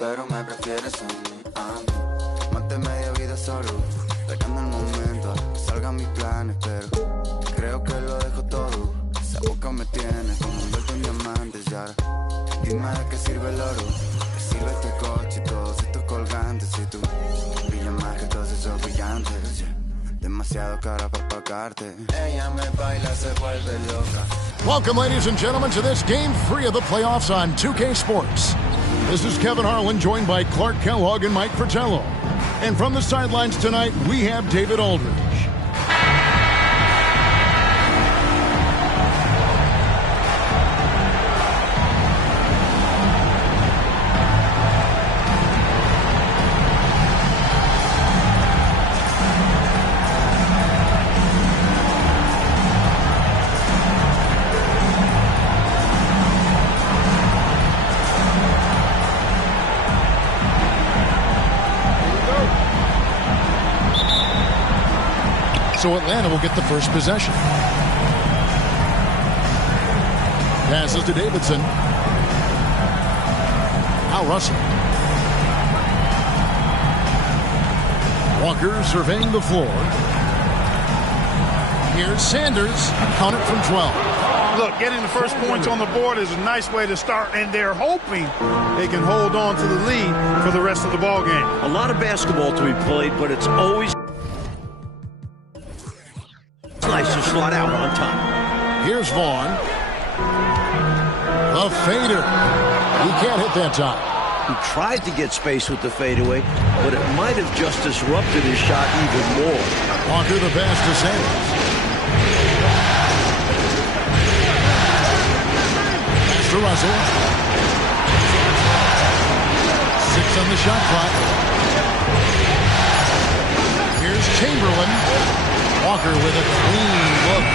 pero me prefieres a mí. Más de media vida solo, esperando el momento que salgan mis planes, pero creo que lo dejo todo. Esa boca me tiene como envuelto en diamantes y ahora dime de qué sirve el oro, qué sirve este coche y todos estos colgantes. Si tú brillas más que todos esos brillantes, yeah. Demasiado cara para pagarte. Ella me baila, se vuelve loca. Welcome, ladies and gentlemen, to this Game 3 of the playoffs on 2K Sports. This is Kevin Harlan, joined by Clark Kellogg and Mike Fratello. And from the sidelines tonight, we have David Aldridge. So Atlanta will get the first possession. Passes to Davidson. Now Russell. Walker surveying the floor. Here's Sanders. Count it from 12. Look, getting the first points on the board is a nice way to start, and they're hoping they can hold on to the lead for the rest of the ball game. A lot of basketball to be played, but it's always nice to slot out on time. Here's Vaughn. The fader. He can't hit that time. He tried to get space with the fadeaway, but it might have just disrupted his shot even more. Walker the pass to Sanders. Pass to Russell. 6 on the shot clock. Here's Chamberlain. Walker with a clean look.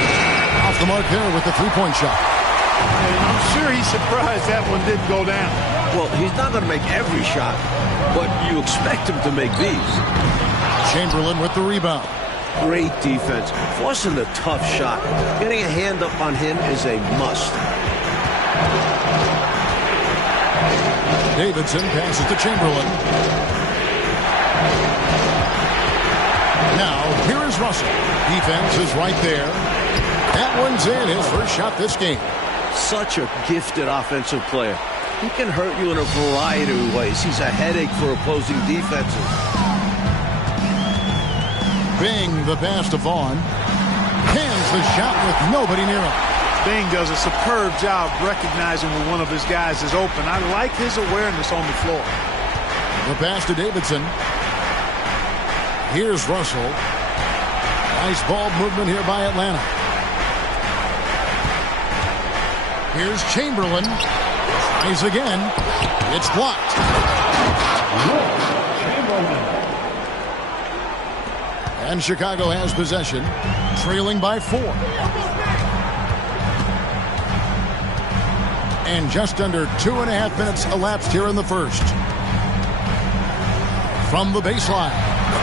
Off the mark there with the three-point shot. And I'm sure he's surprised that one didn't go down. Well, he's not going to make every shot, but you expect him to make these. Chamberlain with the rebound. Great defense. Forcing a tough shot. Getting a hand up on him is a must. Davidson passes to Chamberlain. Now, here is Russell. Defense is right there. That one's in, his first shot this game. Such a gifted offensive player. He can hurt you in a variety of ways. He's a headache for opposing defenses. Bing, the pass to Vaughn. Hands the shot with nobody near him. Bing does a superb job recognizing when one of his guys is open. I like his awareness on the floor. The pass to Davidson. Here's Russell. Nice ball movement here by Atlanta. Here's Chamberlain. Tries again. It's blocked. And Chicago has possession, trailing by 4. And just under 2.5 minutes elapsed here in the first. From the baseline.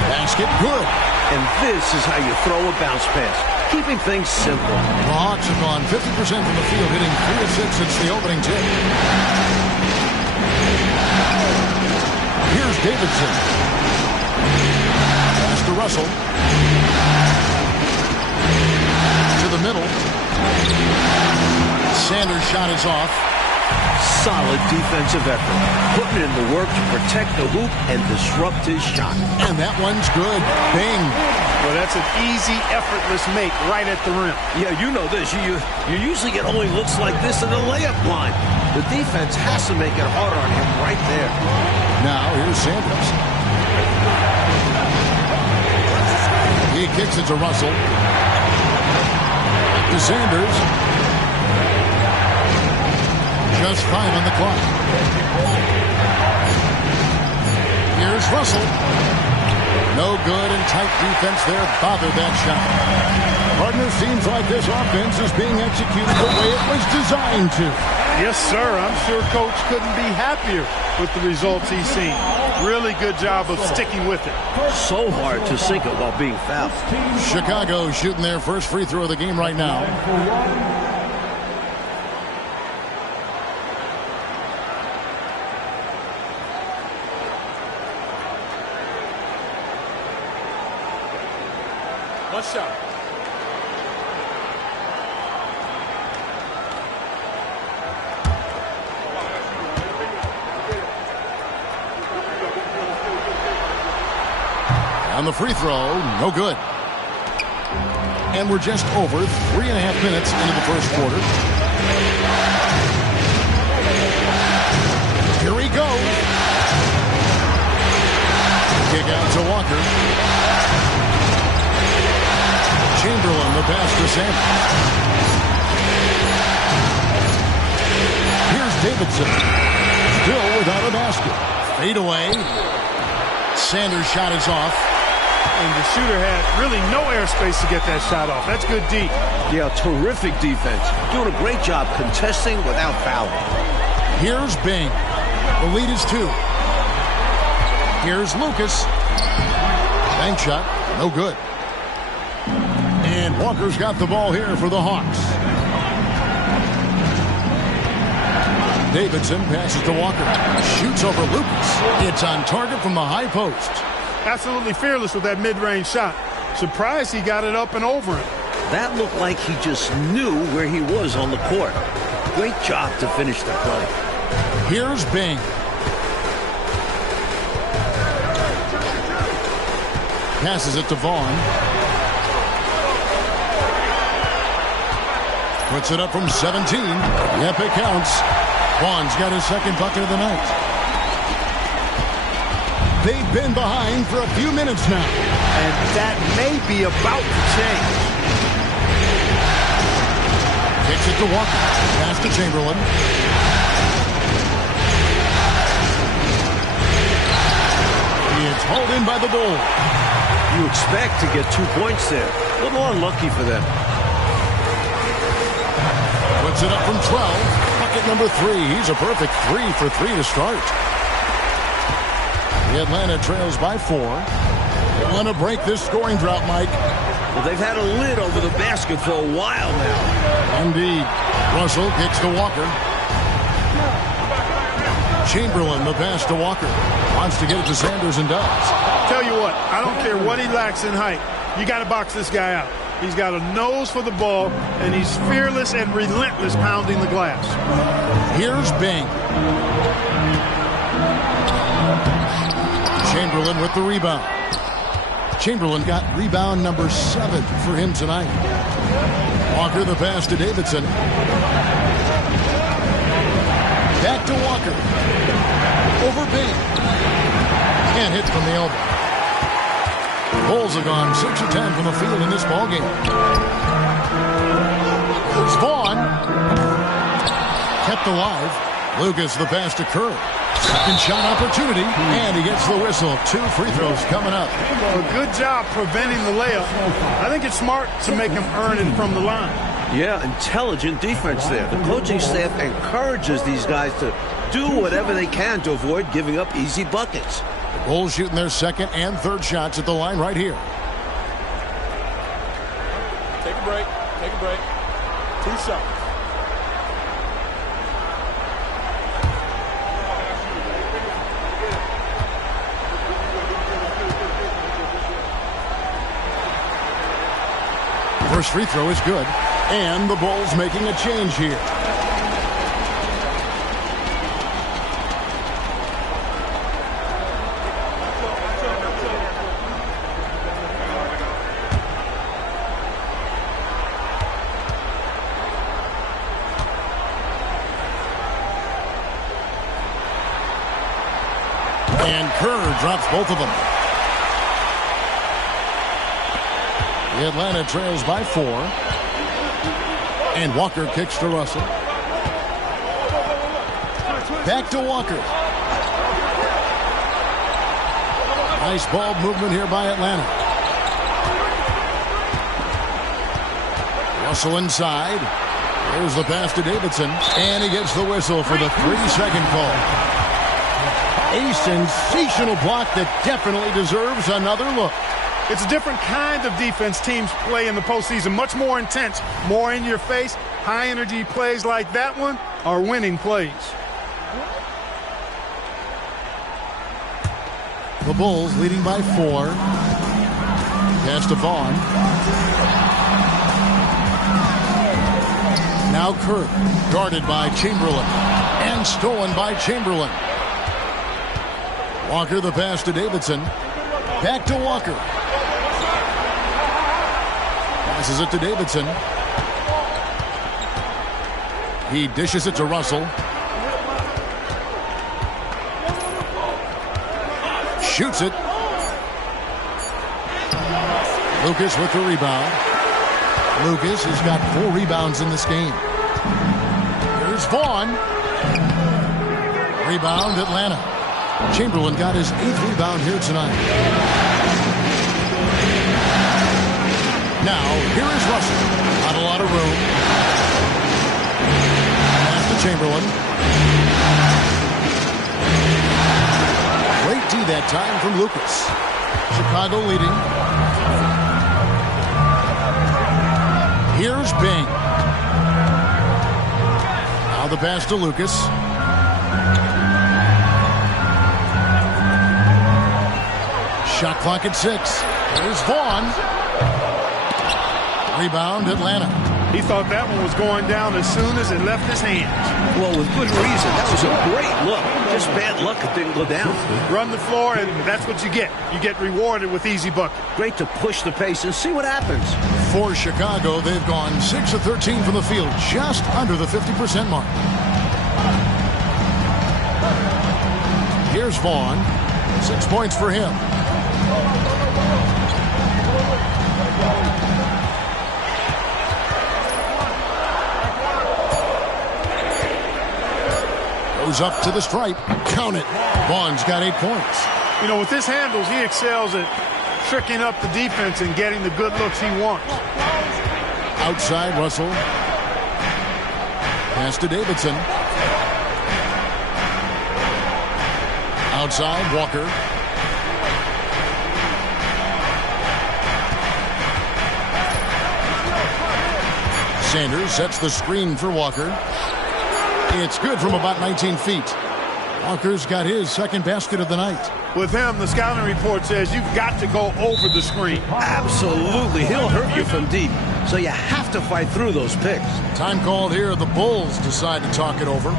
Basket good. And this is how you throw a bounce pass. Keeping things simple. The Hawks have gone 50% from the field, hitting 3 of 6 since the opening tip. Here's Davidson. Pass to Russell. To the middle. Sanders' shot is off. Solid defensive effort. Putting in the work to protect the hoop and disrupt his shot. And that one's good. Bing. Well, that's an easy, effortless make right at the rim. Yeah, you know this. You usually get only looks like this in the layup line. The defense has to make it harder on him right there. Now, here's Sanders. He kicks it to Russell. To Sanders. Just 5 on the clock. Here's Russell. No good, and tight defense there bothered that shot. Partner, seems like this offense is being executed the way it was designed to. Yes, sir. I'm sure Coach couldn't be happier with the results he's seen. Really good job of sticking with it. So hard to sink it while being fouled. Chicago shooting their first free throw of the game right now. One shot. On the free throw, no good. And we're just over 3.5 minutes into the first quarter. Here he goes. Kick out to Walker. Chamberlain, the pass to Sanders. Here's Davidson. Still without a basket. Fade away. Sanders' shot is off. And the shooter had really no airspace to get that shot off. That's good D. Yeah, terrific defense. Doing a great job contesting without fouling. Here's Bing. The lead is 2. Here's Lucas. Bank shot, no good. And Walker's got the ball here for the Hawks. Davidson passes to Walker. Shoots over Lucas. It's on target from the high post. Absolutely fearless with that mid-range shot. Surprised he got it up and over him. That looked like he just knew where he was on the court. Great job to finish the play. Here's Bing. Passes it to Vaughn. Puts it up from 17. Yep, it counts. Vaughn's got his second bucket of the night. They've been behind for a few minutes now. And that may be about to change. Kicks it to Walker. Pass to Chamberlain. It's hauled in by the Bulls. You expect to get 2 points there. A little unlucky for them. Puts it up from 12. Bucket number 3. He's a perfect 3 for 3 to start. The Atlanta trails by 4. They want to break this scoring drought, Mike. Well, they've had a lid over the basket for a while now. Indeed. Russell kicks to Walker. Chamberlain, the pass to Walker. Wants to get it to Sanders and does. Tell you what, I don't care what he lacks in height. You got to box this guy out. He's got a nose for the ball, and he's fearless and relentless pounding the glass. Here's Bing. Chamberlain with the rebound. Chamberlain got rebound number 7 for him tonight. Walker the pass to Davidson. Back to Walker. Over Bing. And hits from the elbow. Bulls have gone 6 of 10 from the field in this ballgame. There's Vaughn. Kept alive. Lucas the pass to Kerr. Second shot opportunity, and he gets the whistle. 2 free throws coming up. Well, good job preventing the layup. I think it's smart to make him earn it from the line. Yeah, intelligent defense there. The coaching staff encourages these guys to do whatever they can to avoid giving up easy buckets. The Bulls shooting their second and third shots at the line right here. Take a break. Take a break. 2 shots. First free throw is good. And the Bulls making a change here. And Kerr drops both of them. The Atlanta trails by 4. And Walker kicks to Russell. Back to Walker. Nice ball movement here by Atlanta. Russell inside. There's the pass to Davidson. And he gets the whistle for the 3-second call. A sensational block that definitely deserves another look. It's a different kind of defense teams play in the postseason. Much more intense, more in your face. High energy plays like that one are winning plays. The Bulls leading by 4. Pass to Vaughn. Now Kirk, guarded by Chamberlain. And stolen by Chamberlain. Walker the pass to Davidson. Back to Walker. Passes it to Davidson. He dishes it to Russell. Shoots it. Lucas with the rebound. Lucas has got 4 rebounds in this game. Here's Vaughn. Rebound, Atlanta. Chamberlain got his 8th rebound here tonight. Now, here is Russell. Not a lot of room. Pass to Chamberlain. Great D that time from Lucas. Chicago leading. Here's Bing. Now the pass to Lucas. Shot clock at 6. Here's Vaughn. Rebound, Atlanta. He thought that one was going down as soon as it left his hands. Well, with good reason. That was a great look. Just bad luck it didn't go down. Run the floor, and that's what you get. You get rewarded with easy bucket. Great to push the pace and see what happens. For Chicago, they've gone 6 of 13 from the field, just under the 50% mark. Here's Vaughn. 6 points for him. Goes up to the stripe. Count it. Vaughn's got 8 points. You know, with his handles, he excels at tricking up the defense and getting the good looks he wants. Outside, Russell. Pass to Davidson. Outside, Walker. Sanders sets the screen for Walker. It's good from about 19 feet. Walker's got his 2nd basket of the night. With him, the scouting report says you've got to go over the screen. Absolutely. He'll hurt you from deep. So you have to fight through those picks. Time called here. The Bulls decide to talk it over.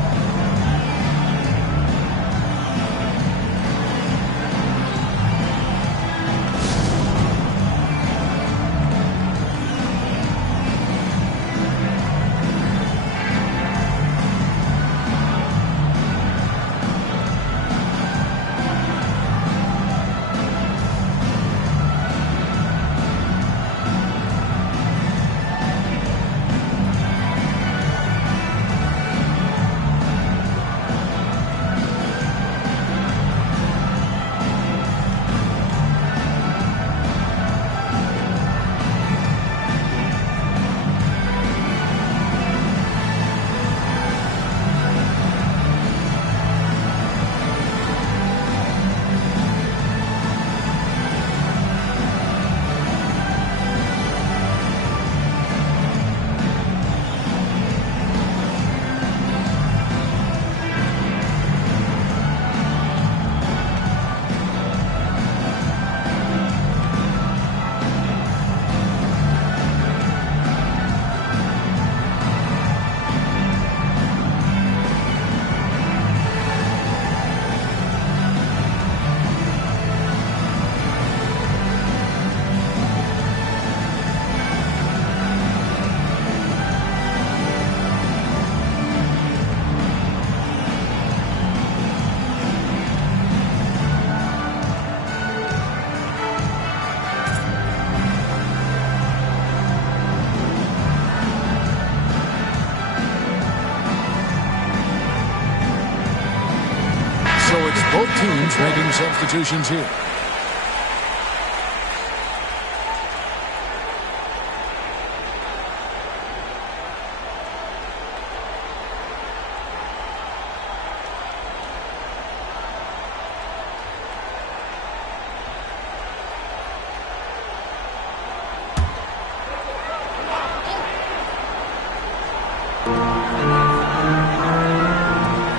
Both teams making substitutions here.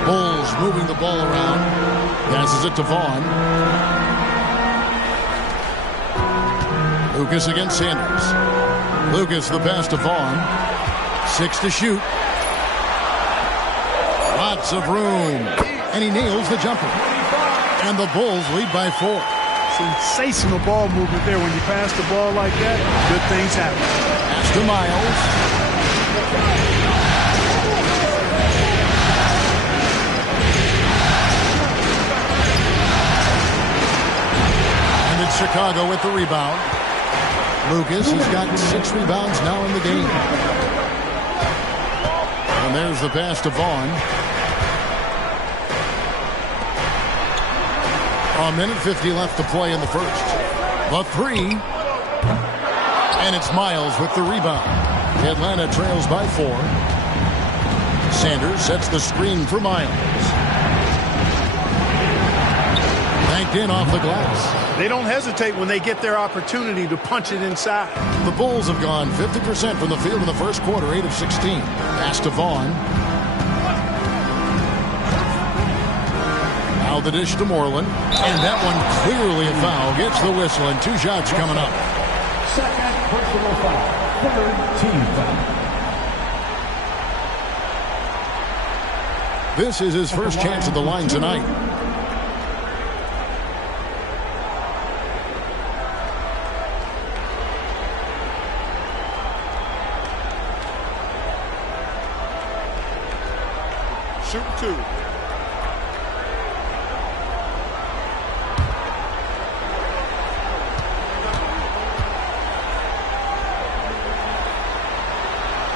Bulls moving the ball around. Passes it to Vaughn. Lucas against Sanders. Lucas the pass to Vaughn. 6 to shoot. Lots of room. And he nails the jumper. And the Bulls lead by 4. Sensational ball movement there. When you pass the ball like that, good things happen. Pass to Miles. And it's Chicago with the rebound. Lucas has got 6 rebounds now in the game. And there's the pass to Vaughn. A minute 50 left to play in the first. The 3. And it's Miles with the rebound. Atlanta trails by 4. Sanders sets the screen for Miles. Banked in off the glass. They don't hesitate when they get their opportunity to punch it inside. The Bulls have gone 50% from the field in the first quarter, 8 of 16. Pass to Vaughn. Now the dish to Moreland. And that one clearly a foul. Gets the whistle and 2 shots coming up. Second personal foul. Third team foul. This is his first chance at the line tonight. Shoot 2.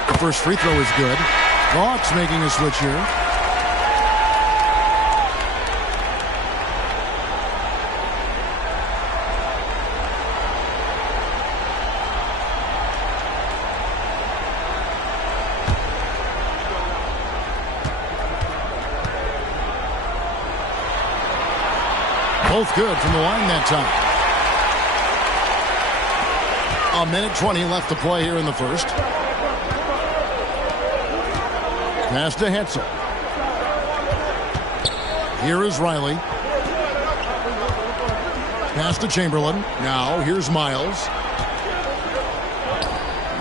The first free throw is good. Hawks making a switch here. Both good from the line that time. A minute 20 left to play here in the first. Pass to Hetzel. Here is Riley. Pass to Chamberlain. Now here's Miles.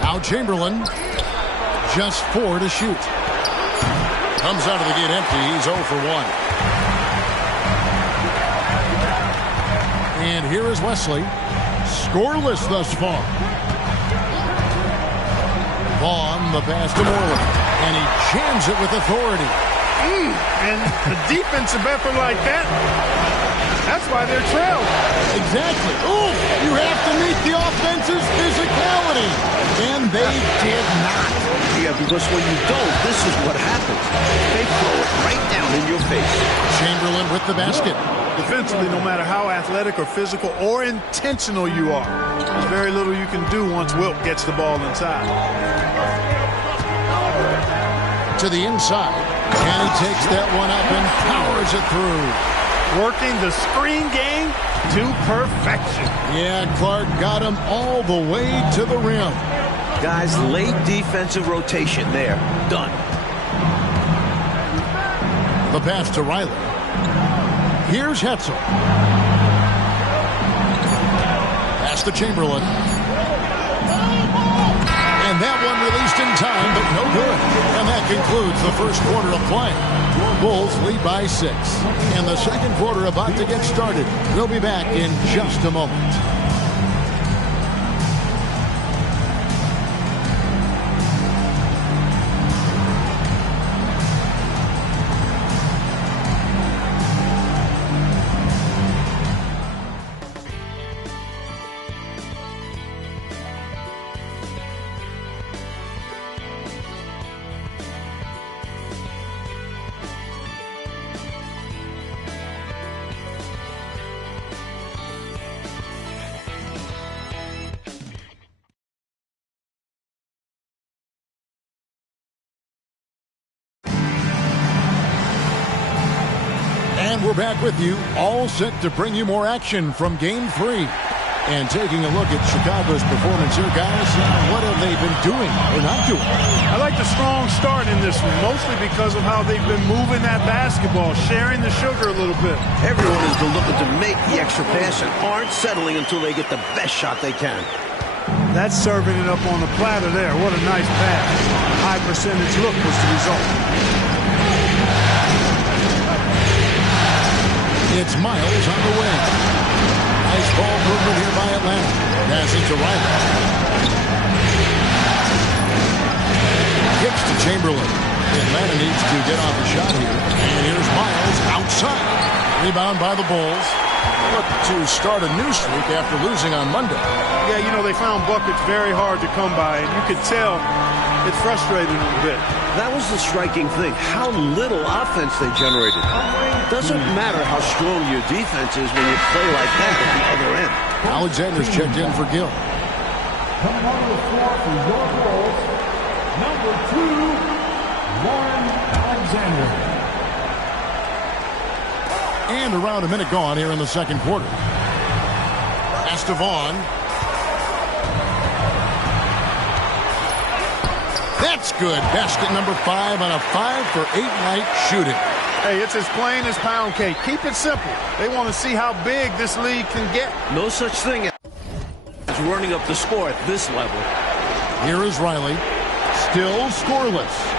Now Chamberlain. Just 4 to shoot. Comes out of the gate empty. He's 0 for 1. And here is Wesley. Scoreless thus far. Vaughn, the pass to Moreland. And he jams it with authority. And a defensive effort like that, that's why they're trailing. Exactly. Ooh, you have to meet the offense's physicality. And they did not. Yeah, because when you don't, this is what happens. They throw it right down in your face. Chamberlain with the basket. Defensively, no matter how athletic or physical or intentional you are, there's very little you can do once Wilt gets the ball inside. To the inside. And he takes that one up and powers it through. Working the screen game to perfection. Yeah, Clark got him all the way to the rim. Guys, late defensive rotation there. Done. The pass to Riley. Here's Hetzel. Pass to Chamberlain. And that one released in time, but no good. And that concludes the first quarter of play. Bulls lead by 6. And the second quarter about to get started. We'll be back in just a moment. And we're back with you, all set to bring you more action from Game 3. And taking a look at Chicago's performance here, guys, what have they been doing or not doing? I like the strong start in this one, mostly because of how they've been moving that basketball, sharing the sugar a little bit. Everyone has been looking to make the extra pass and aren't settling until they get the best shot they can. That's serving it up on the platter there. What a nice pass. High percentage look was the result. It's Miles on the wing. Nice ball movement here by Atlanta. Pass it to Riley. Gives to Chamberlain. Atlanta needs to get off a shot here. And here's Miles outside. Rebound by the Bulls. Look to start a new streak after losing on Monday. Yeah, you know, they found buckets very hard to come by, and you could tell it frustrated them a bit. That was the striking thing, how little offense they generated. Doesn't matter how strong your defense is when you play like that at the other end. Alexander's checked in for Gill. Coming onto the floor for your Bulls, number 2, Warren Alexander. And around a minute gone here in the second quarter. Pass to Vaughn. That's good. Basket number 5 on a 5-for-8 night shooting. Hey, it's as plain as pound cake. Keep it simple. They want to see how big this league can get. No such thing as running up the score at this level. Here is Riley. Still scoreless.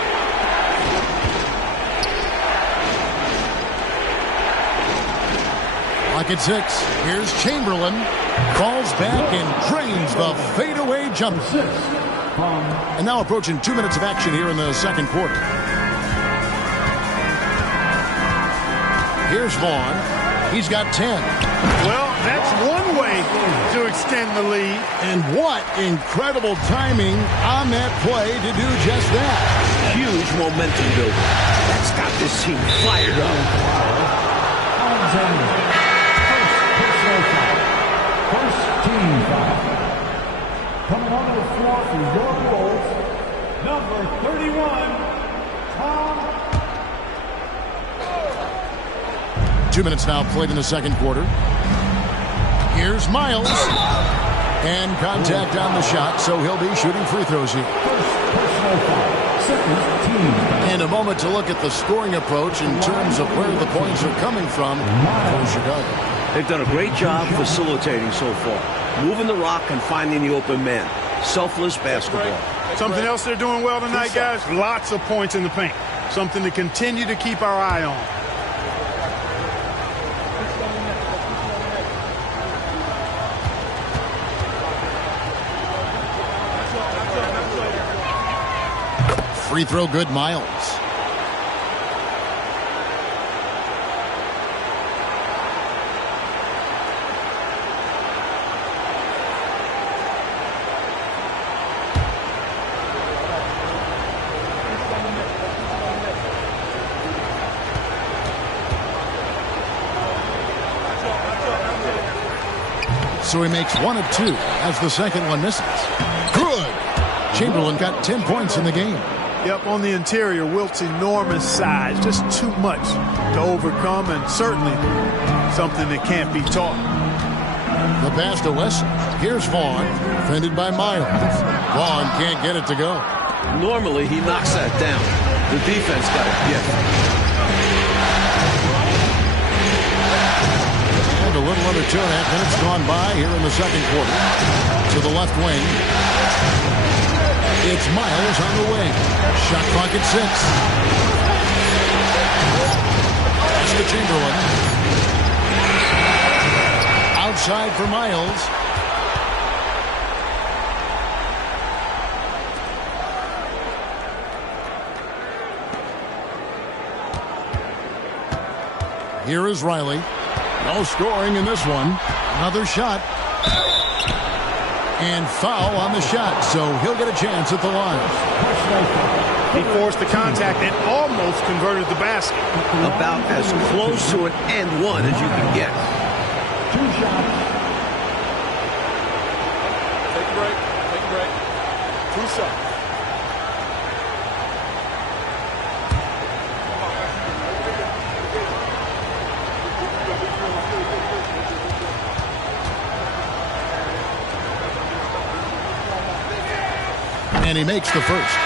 Lock at 6. Here's Chamberlain. Falls back and drains the fadeaway jump. And now approaching 2 minutes of action here in the second quarter. Here's Vaughn. He's got 10. Well, that's one way to extend the lead. And what incredible timing on that play to do just that. Huge momentum builder. That's got this team fired up. Alexander. First team foul. Coming onto the floor for your Bulls, number 31, Tom. 2 minutes now played in the second quarter. Here's Miles. And contact on the shot, so he'll be shooting free throws here. First personal foul. Second team foul. And a moment to look at the scoring approach in terms of where the points are coming from for Chicago. They've done a great job facilitating so far. Moving the rock and finding the open man. Selfless basketball. Something else they're doing well tonight, guys. Lots of points in the paint. Something to continue to keep our eye on. Free throw good, Miles. So he makes 1 of 2 as the second one misses. Good. Chamberlain got 10 points in the game. Yep, on the interior, Wilt's enormous size. Just too much to overcome, and certainly something that can't be taught. The pass to Wesson. Here's Vaughn, defended by Miles. Vaughn can't get it to go. Normally, he knocks that down. The defense got a gift. And a little under 2.5 minutes gone by here in the second quarter. To the left wing. It's Miles on the wing. Shot clock at 6. Pass to Chamberlain. Outside for Miles. Here is Riley. No scoring in this one. Another shot. And foul on the shot, so he'll get a chance at the line. He forced the contact and almost converted the basket. About as close to an and one as you can get. 2 shots. Take a break. Take a break. 2 shots. And he makes the first.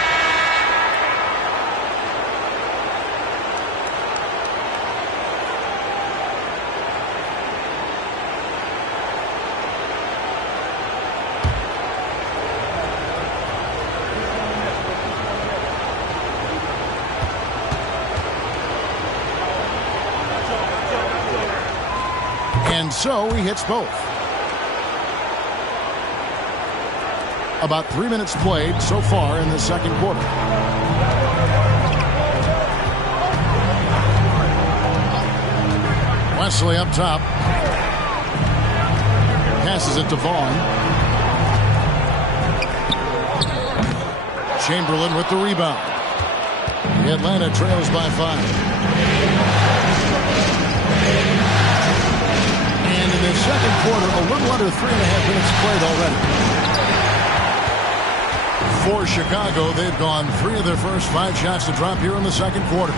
And so he hits both. About 3 minutes played so far in the second quarter. Wesley up top. Passes it to Vaughn. Chamberlain with the rebound. The Atlanta trails by 5. And in the second quarter, a little under 3.5 minutes played already. For Chicago, they've gone 3 of their first 5 shots to drop here in the second quarter.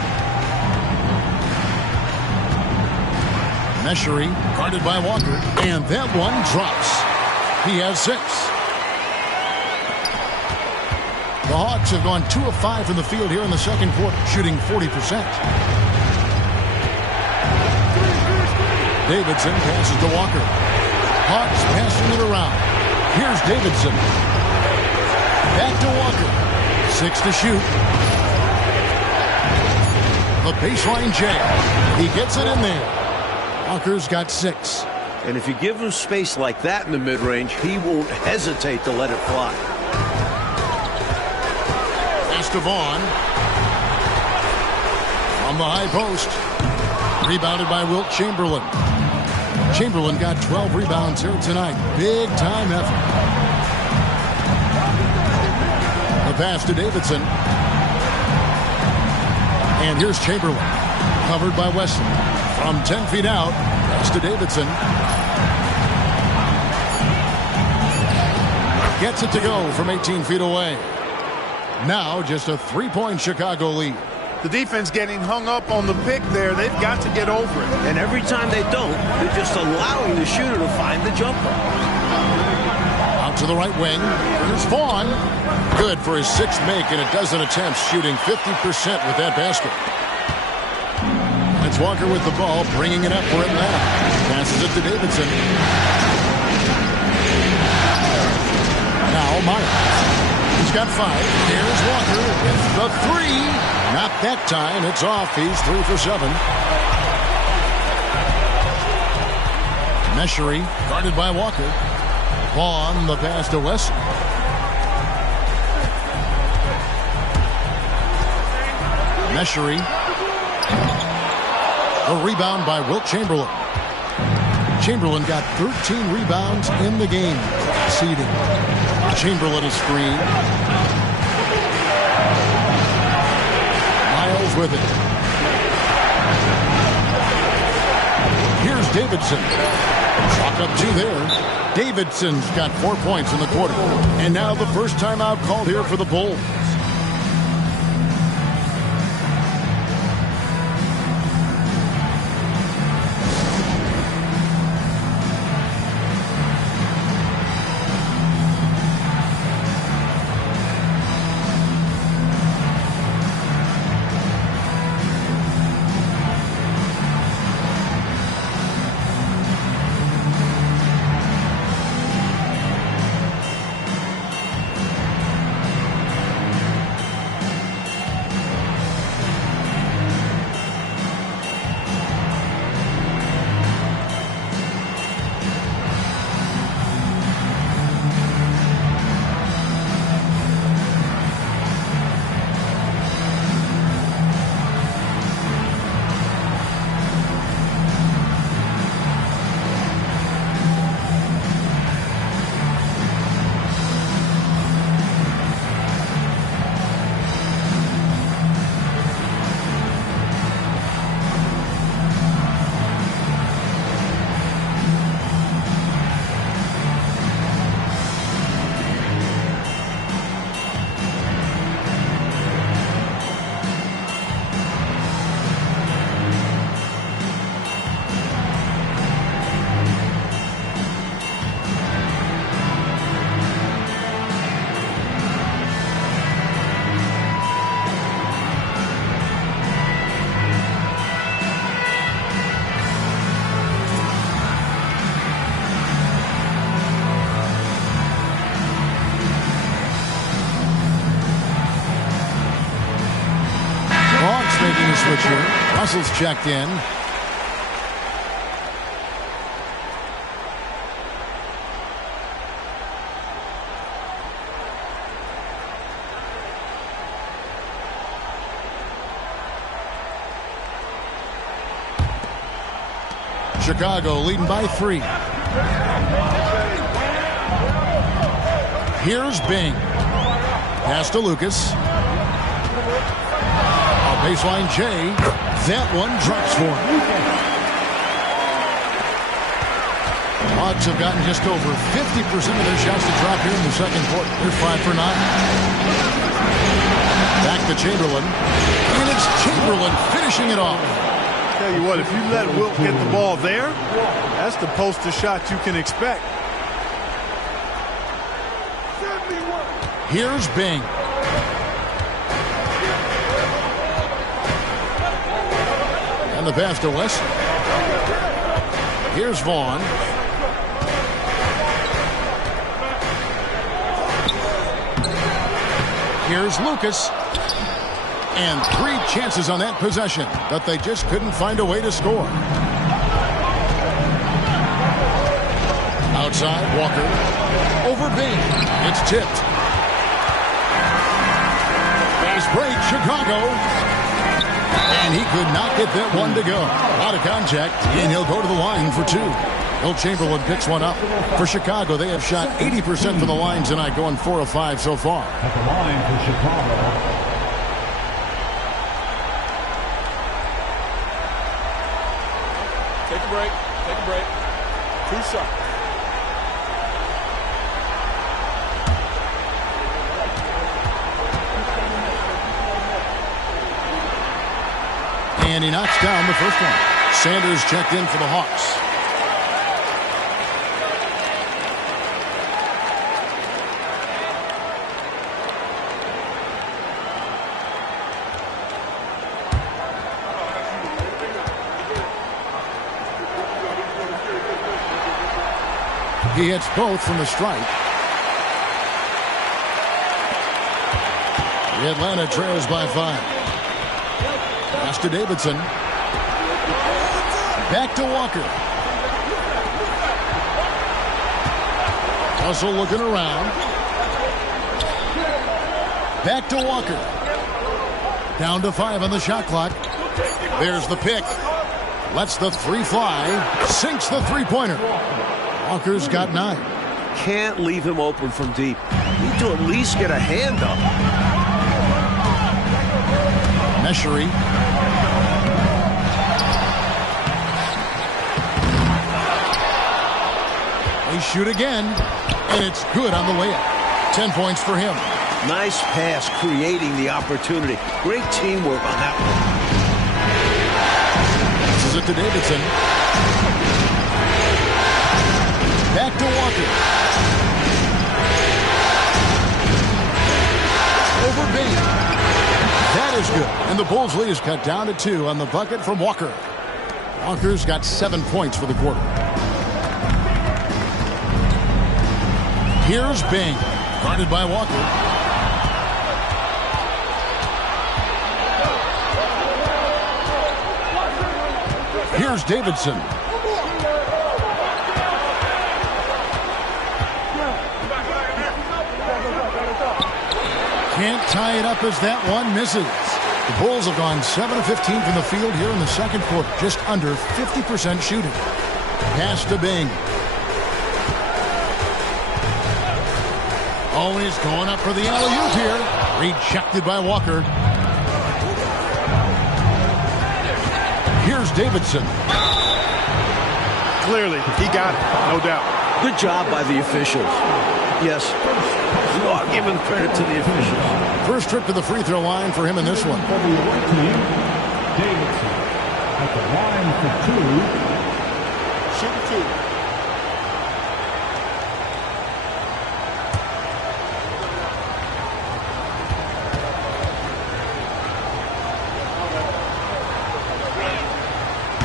Meshery guarded by Walker, and that one drops. He has 6. The Hawks have gone 2 of 5 from the field here in the second quarter, shooting 40%. Davidson passes to Walker. Hawks passing it around. Here's Davidson. Back to Walker. 6 to shoot. The baseline jam. He gets it in there. Walker's got 6. And if you give him space like that in the mid-range, he won't hesitate to let it fly. Pass to Vaughn. From the high post. Rebounded by Wilt Chamberlain. Chamberlain got 12 rebounds here tonight. Big time effort. The pass to Davidson. And here's Chamberlain. Covered by Wesley. From 10 feet out. Pass to Davidson. Gets it to go from 18 feet away. Now just a 3-point Chicago lead. The defense getting hung up on the pick there. They've got to get over it. And every time they don't, they're just allowing the shooter to find the jumper. Out to the right wing. Here's Vaughn. Good for his 6th make and a dozen attempts, shooting 50% with that basket. It's Walker with the ball, bringing it up for Atlanta. Passes it to Davidson. Now Myers. He's got 5. Here's Walker with the 3. Not that time. It's off. He's 3 for 7. Meshery guarded by Walker. Vaughn, the pass to Wesley. Meshery. The rebound by Wilt Chamberlain. Chamberlain got 13 rebounds in the game. Seeding. Chamberlain a screen. Miles with it. Here's Davidson. Clock up 2 there. Davidson's got 4 points in the quarter. And now the first timeout called here for the Bulls. here. Russell's checked in. Chicago leading by 3. Here's Bing. Pass to Lucas. A baseline J. That one drops for him. Hawks have gotten just over 50% of their shots to drop here in the second quarter. They're 5 for 9. Back to Chamberlain. And it's Chamberlain finishing it off. Tell you what, if you let Wilt get the ball there, that's the poster shot you can expect. Here's Bing. And the pass to West. Here's Vaughn. Here's Lucas. And 3 chances on that possession, but they just couldn't find a way to score. Outside, Walker. Over Bing. It's tipped. Fast break, Chicago. And he could not get that one to go. Out of contact, and he'll go to the line for 2. Will Chamberlain picks one up. For Chicago, they have shot 80% from the line tonight, going 4 of 5 so far. At the line for Chicago. Take a break. Take a break. 2 shots. And he knocks down the first one. Sanders checked in for the Hawks. He hits both from the stripe. The Atlanta trails by 5. Pass to Davidson. Back to Walker. Russell looking around. Back to Walker. Down to 5 on the shot clock. There's the pick. Lets the 3 fly. Sinks the 3-pointer. Walker's got 9. Can't leave him open from deep. Need to at least get a hand up. Meshery. They shoot again, and it's good on the layup. 10 points for him. Nice pass, creating the opportunity. Great teamwork on that one. Passes it to Davidson. Back to Walker. Over Bing. That is good. And the Bulls' lead is cut down to 2 on the bucket from Walker. Walker's got 7 points for the quarter. Here's Bing. Guarded by Walker. Here's Davidson. Can't tie it up as that one misses. The Bulls have gone 7 of 15 from the field here in the second quarter. Just under 50% shooting. Pass to Bing. Oh, he's going up for the alley-oop here. Rejected by Walker. Here's Davidson. Clearly, he got it, no doubt. Good job by the officials. Yes, you are giving credit to the officials. First trip to the free throw line for him in this one. For the away team, Davidson. At the line for 2. Shoot 2.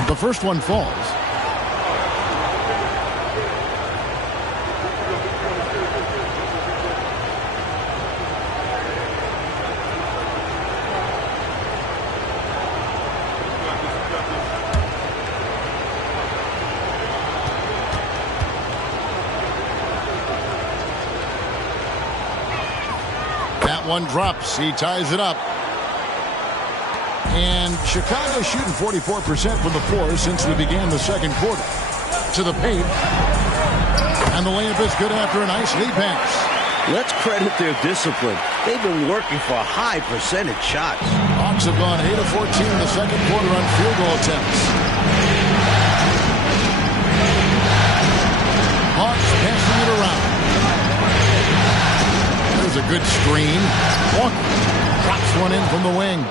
The first one falls. one drops. He ties it up. And Chicago shooting 44% from the floor since we began the second quarter. To the paint. And the layup is good after a nice lead pass. Let's credit their discipline. They've been working for high percentage shots. Hawks have gone 8 of 14 in the second quarter on field goal attempts. Hawks passing it around. There's a good screen. Walker drops one in from the wing.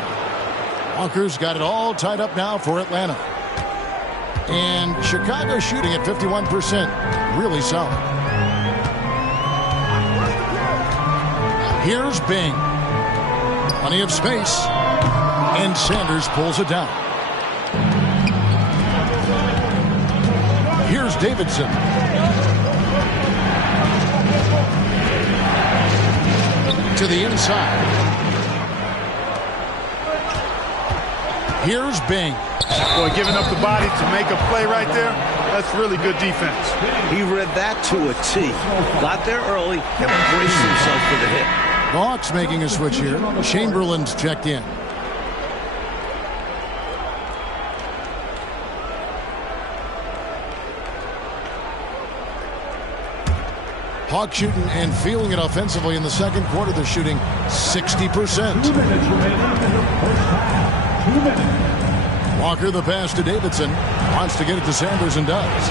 Walker's got it all tied up now for Atlanta. And Chicago shooting at 51%. Really solid. Here's Bing. Plenty of space. And Sanders pulls it down. Here's Davidson. To the inside. Here's Bing. Boy, giving up the body to make a play right there, that's really good defense. He read that to a T. Got there early and braced himself for the hit. The Hawks making a switch here. Chamberlain's checked in. Hawks shooting and feeling it offensively in the second quarter. They're shooting 60%. 2 minutes remaining in the first half. 2 minutes. Walker the pass to Davidson. Wants to get it to Sanders and does.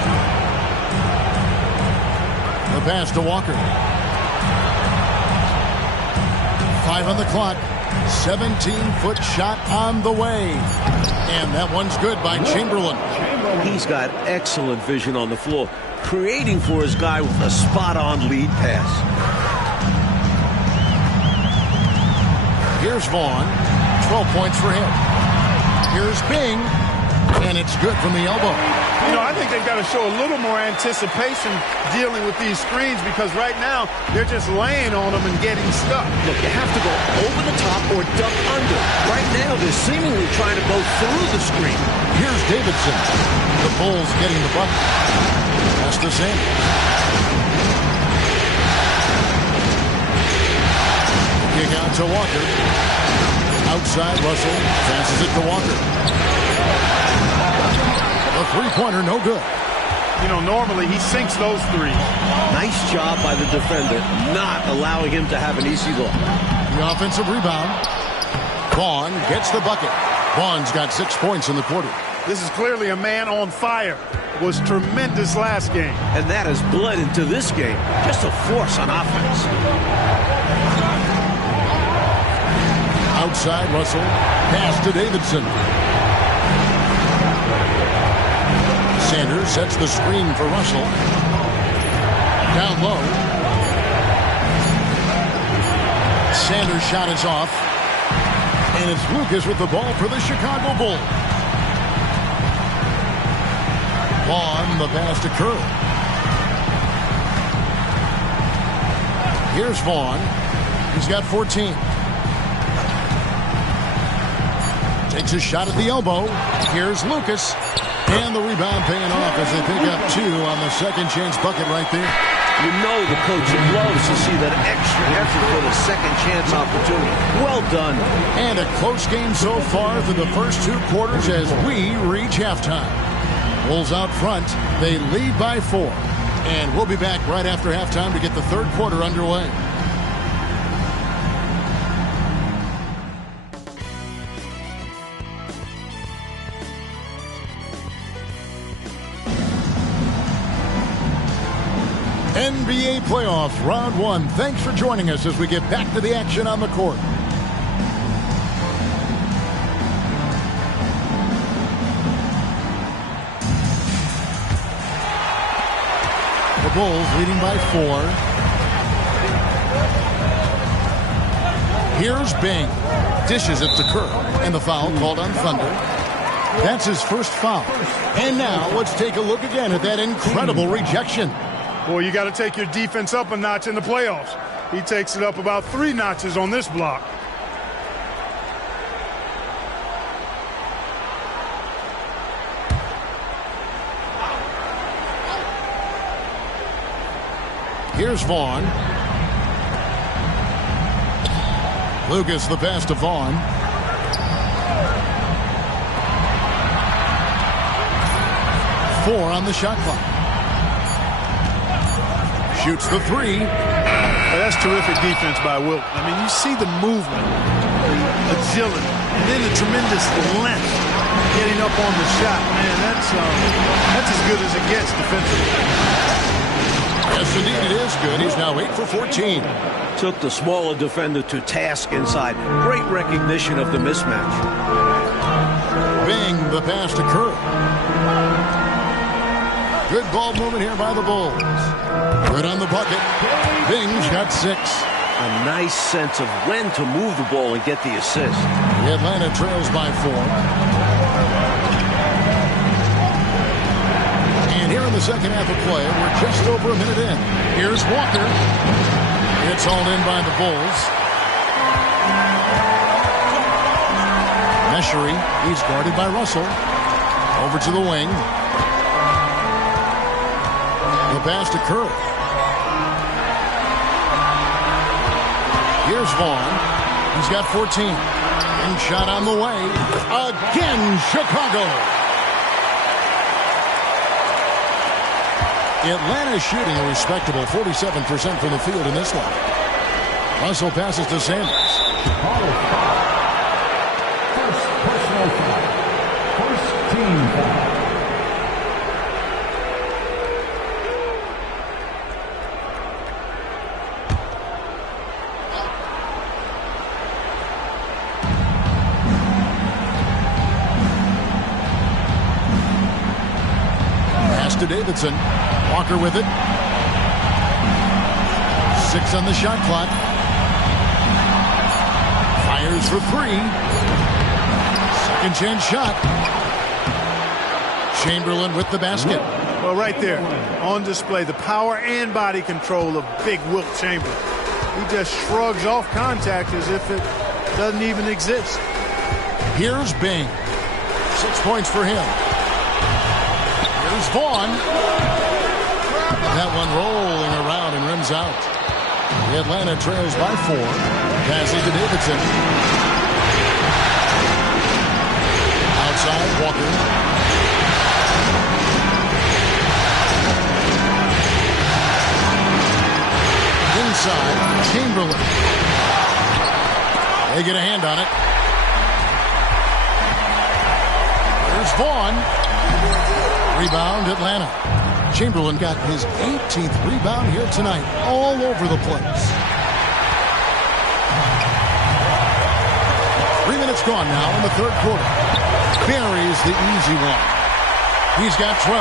The pass to Walker. 5 on the clock. 17-foot shot on the way. And that one's good by Chamberlain. He's got excellent vision on the floor, creating for his guy with a spot-on lead pass. Here's Vaughn. 12 points for him. Here's Bing. And it's good from the elbow. You know, I think they've got to show a little more anticipation dealing with these screens because right now they're just laying on them and getting stuck. Look, you have to go over the top or duck under. Right now they're seemingly trying to go through the screen. Here's Davidson. The Bulls getting the bucket. That's the same. Kick out to Walker. Outside, Russell passes it to Walker. A three-pointer, no good. You know, normally he sinks those threes. Nice job by the defender, not allowing him to have an easy look. The offensive rebound. Vaughn gets the bucket. Vaughn's got 6 points in the quarter. This is clearly a man on fire. Was tremendous last game. And that has bled into this game. Just a force on offense. Outside, Russell. Pass to Davidson. Sanders sets the screen for Russell. Down low. Sanders' shot is off. And it's Lucas with the ball for the Chicago Bulls. Vaughn, the pass to Curry. Here's Vaughn. He's got 14. Takes a shot at the elbow. Here's Lucas. And the rebound paying off as they pick up 2 on the second chance bucket right there. You know the coach loves to see that extra effort for the second chance opportunity. Well done. And a close game so far through the first 2 quarters as we reach halftime. Bulls out front. They lead by 4. And we'll be back right after halftime to get the third quarter underway. NBA playoffs, round 1. Thanks for joining us as we get back to the action on the court. The Bulls leading by 4. Here's Bing. Dishes it to Kerr. And the foul called on Thunder. That's his first foul. And now let's take a look again at that incredible rejection. Boy, you got to take your defense up a notch in the playoffs. He takes it up about 3 notches on this block. Here's Vaughn. Lucas, the pass to Vaughn. Four on the shot clock. Shoots the three. That's terrific defense by Wilt. I mean, you see the movement, agility, and then the tremendous length getting up on the shot. Man, that's as good as it gets defensively. Yes, indeed, it is good. He's now 8 for 14. Took the smaller defender to task inside. Great recognition of the mismatch. Bing, the pass to Kerr. Good ball movement here by the Bulls. Good on the bucket. Bing's got 6. A nice sense of when to move the ball and get the assist. Atlanta trails by 4. And here in the second half of play, we're just over a minute in. Here's Walker. It's hauled in by the Bulls. Meshery, he's guarded by Russell. Over to the wing. The pass to Kerr. Here's Vaughn. He's got 14. And shot on the way. Again, Chicago. Atlanta shooting a respectable 47% from the field in this one. Russell passes to Sanders. First personal foul. First team foul. To Davidson. Walker with it. 6 on the shot clock. Fires for 3. Second chance shot. Chamberlain with the basket. Well, right there on display, the power and body control of big Wilt Chamberlain. He just shrugs off contact as if it doesn't even exist. Here's Bing. 6 points for him. Here's Vaughn. That one rolling around and rims out. Atlanta trails by 4. Passing to Davidson. Outside, Walker. Inside, Chamberlain. They get a hand on it. There's Vaughn. Rebound, Atlanta. Chamberlain got his 18th rebound here tonight, all over the place. 3 minutes gone now in the third quarter. Buries the easy one. He's got 12.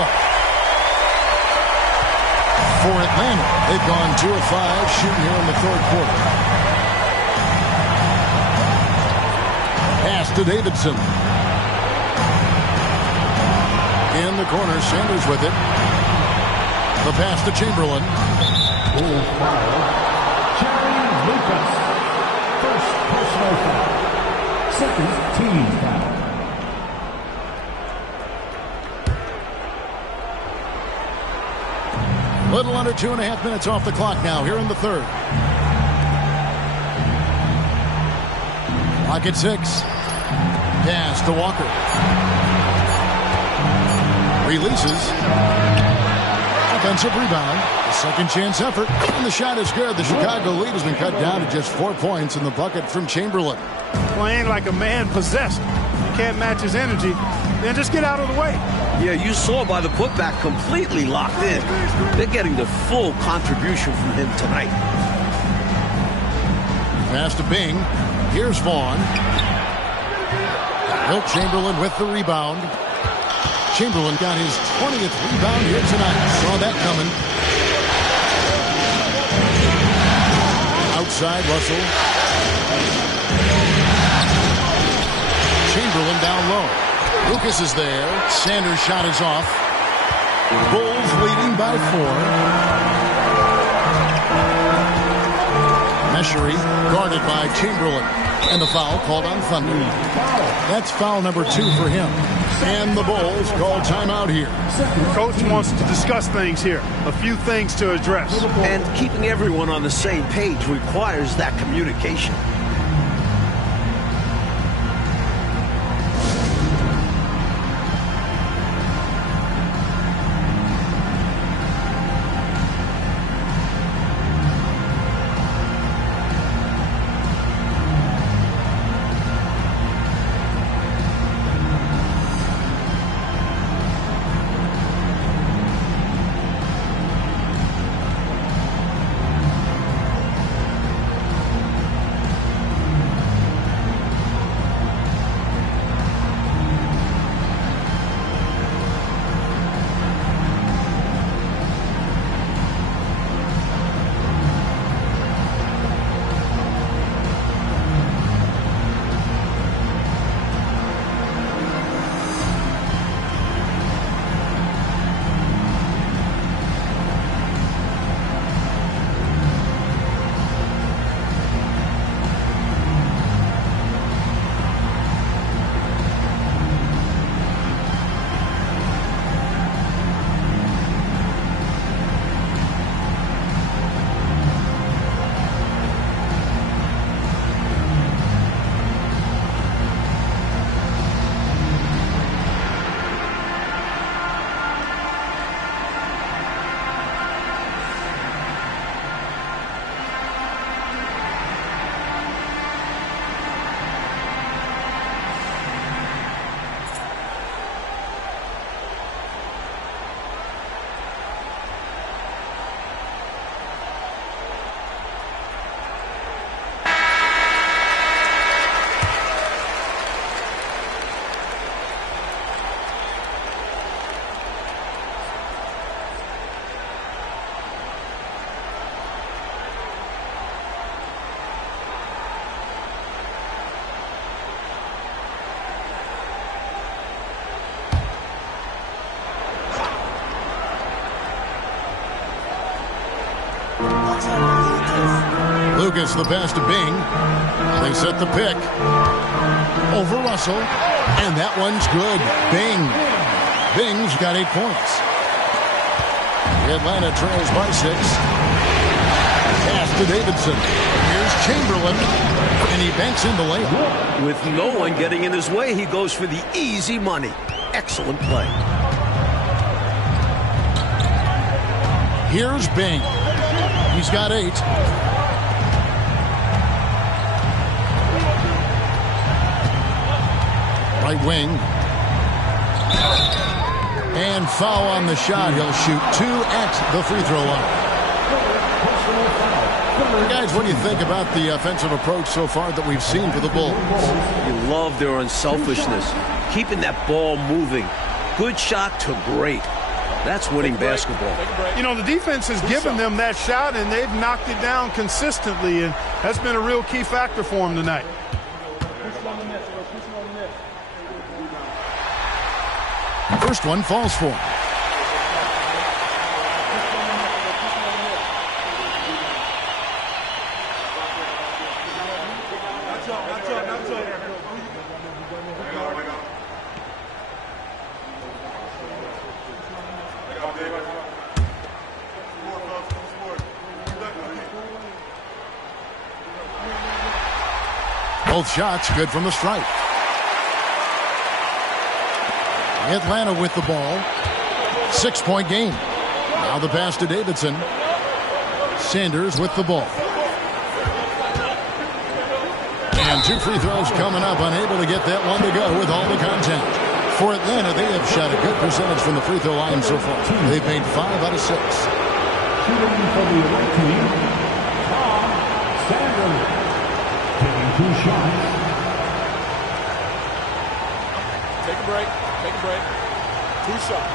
For Atlanta, they've gone 2 of 5 shooting here in the third quarter. Pass to Davidson. In the corner, Sanders with it. The pass to Chamberlain. Bulls foul. Jerry Lucas. First personal foul. Second team foul. Little under 2.5 minutes off the clock now here in the third. Clock at 6. Pass to Walker. Releases. Offensive rebound. A second chance effort. And the shot is good. The Chicago lead has been cut down to just 4 points in the bucket from Chamberlain. Playing like a man possessed. You can't match his energy. Then just get out of the way. Yeah, you saw by the putback, completely locked in. They're getting the full contribution from him tonight. Pass to Bing. Here's Vaughn. Wilt Chamberlain with the rebound. Chamberlain got his 20th rebound here tonight. Saw that coming. Outside, Russell. Chamberlain down low. Lucas is there. Sanders' shot is off. Bulls leading by 4. Meshery guarded by Chamberlain. And the foul called on Thunder. That's foul number 2 for him. And the Bulls call timeout here. Coach wants to discuss things here. A few things to address. And keeping everyone on the same page requires that communication. Lucas, the pass to Bing. They set the pick. Over Russell. And that one's good. Bing. Bing's got 8 points. Atlanta trails by 6. Pass to Davidson. Here's Chamberlain. And he banks in the layup. With no one getting in his way, he goes for the easy money. Excellent play. Here's Bing. He's got 8. Right wing. And foul on the shot. He'll shoot 2 at the free throw line. Guys, what do you think about the offensive approach so far that we've seen for the Bulls? You love their unselfishness. Keeping that ball moving. Good shot to great. That's winning basketball. You know, the defense has given them that shot, and they've knocked it down consistently, and that's been a real key factor for them tonight. First one falls for him. Both shots good from the stripe. Atlanta with the ball. 6-point game. Now the pass to Davidson. Sanders with the ball. And 2 free throws coming up. Unable to get that one to go with all the contact. For Atlanta, they have shot a good percentage from the free throw line so far. They've made 5 out of 6. Shooting for the away team, Sanders. Taking 2 shots. Take a break. Take a break. 2 shots.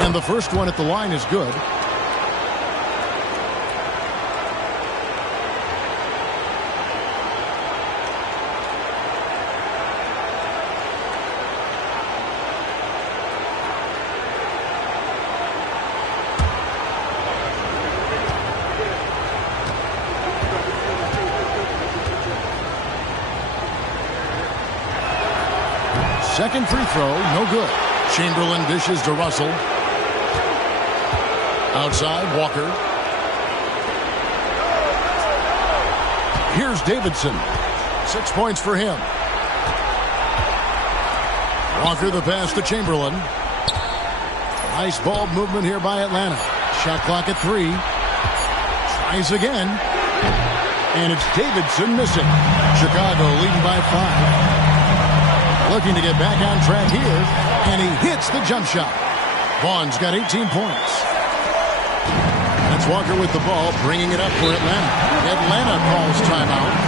And the first one at the line is good. Second free throw, no good. Chamberlain dishes to Russell. Outside, Walker. Here's Davidson. 6 points for him. Walker the pass to Chamberlain. Nice ball movement here by Atlanta. Shot clock at 3. Tries again. And it's Davidson missing. Chicago leading by 5. Looking to get back on track here. And he hits the jump shot. Vaughn's got 18 points. That's Walker with the ball, bringing it up for Atlanta. Atlanta calls timeout.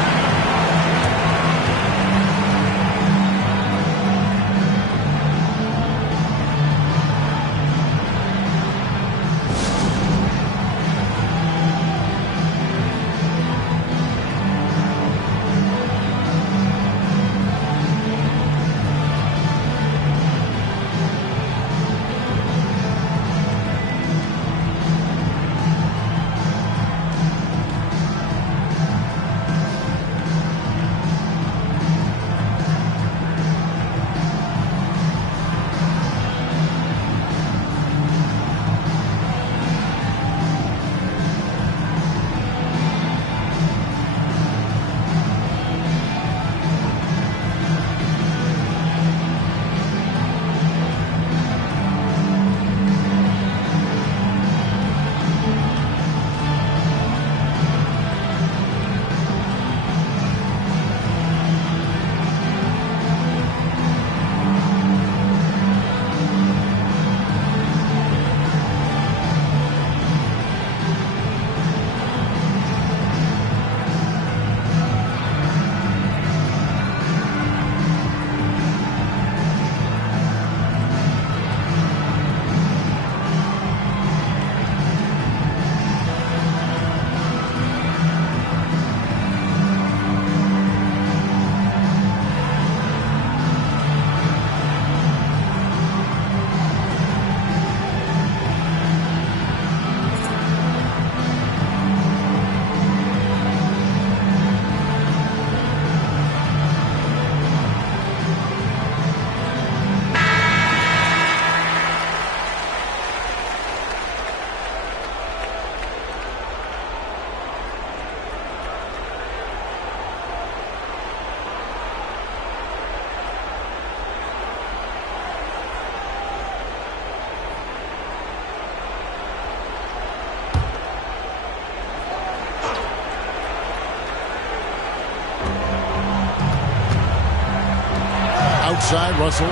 side, Russell.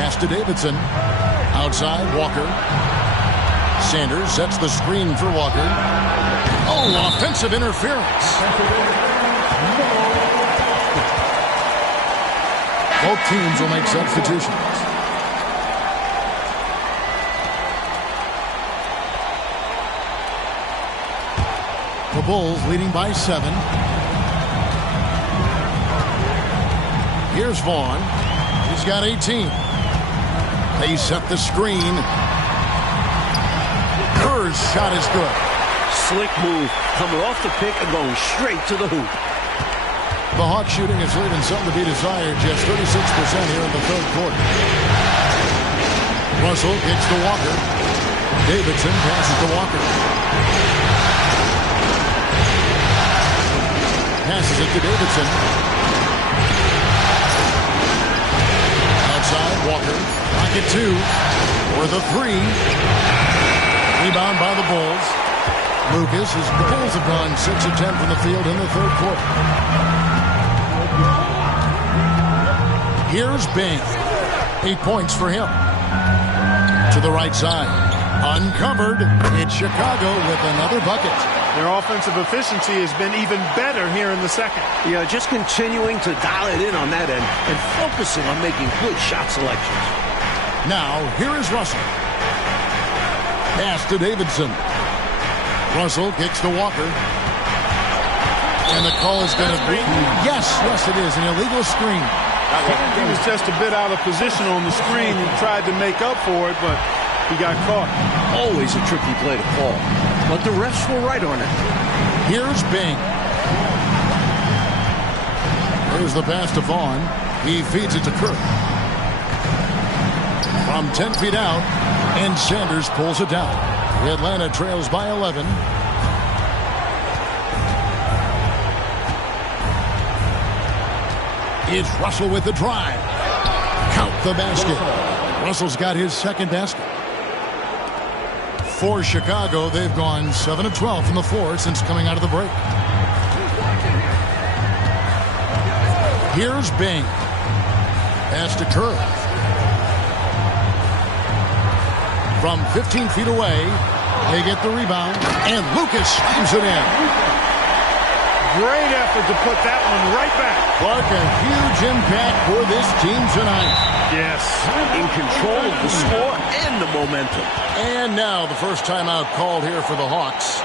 Pass to Davidson. Outside, Walker. Sanders sets the screen for Walker. Oh, offensive interference. Both teams will make substitutions. The Bulls leading by 7. Here's Vaughn. He's got 18. They set the screen. Kerr's shot is good. Slick move, coming off the pick and going straight to the hoop. The Hawks shooting is leaving something to be desired. Just 36% here in the third quarter. Russell gets to Walker. Davidson passes to Walker. Passes it to Davidson. Outside, Walker. Pocket 2. For the 3. Rebound by the Bulls. Lucas, as the Bulls have gone 6 of 10 from the field in the third quarter. Here's Bing. 8 points for him. To the right side. Uncovered. It's Chicago with another bucket. Their offensive efficiency has been even better here in the second. Yeah, just continuing to dial it in on that end and focusing on making good shot selections. Now, here is Russell. Pass to Davidson. Russell kicks to Walker. And the call is going to be... Yes, it is. An illegal screen. He was just a bit out of position on the screen. He tried to make up for it, but he got caught. Always a tricky play to call. But the refs were right on it. Here's Bing. There's the pass to Vaughn. He feeds it to Kerr. From 10 feet out, and Sanders pulls it down. Atlanta trails by 11. It's Russell with the drive. Count the basket. Russell's got his second basket. For Chicago, they've gone 7 of 12 from the floor since coming out of the break. Here's Bing. Pass to Kerr. From 15 feet away, they get the rebound, and Lucas slams it in. Great effort to put that one right back. Clark, a huge impact for this team tonight. Yes. In control of the score and the momentum. And now the first timeout called here for the Hawks.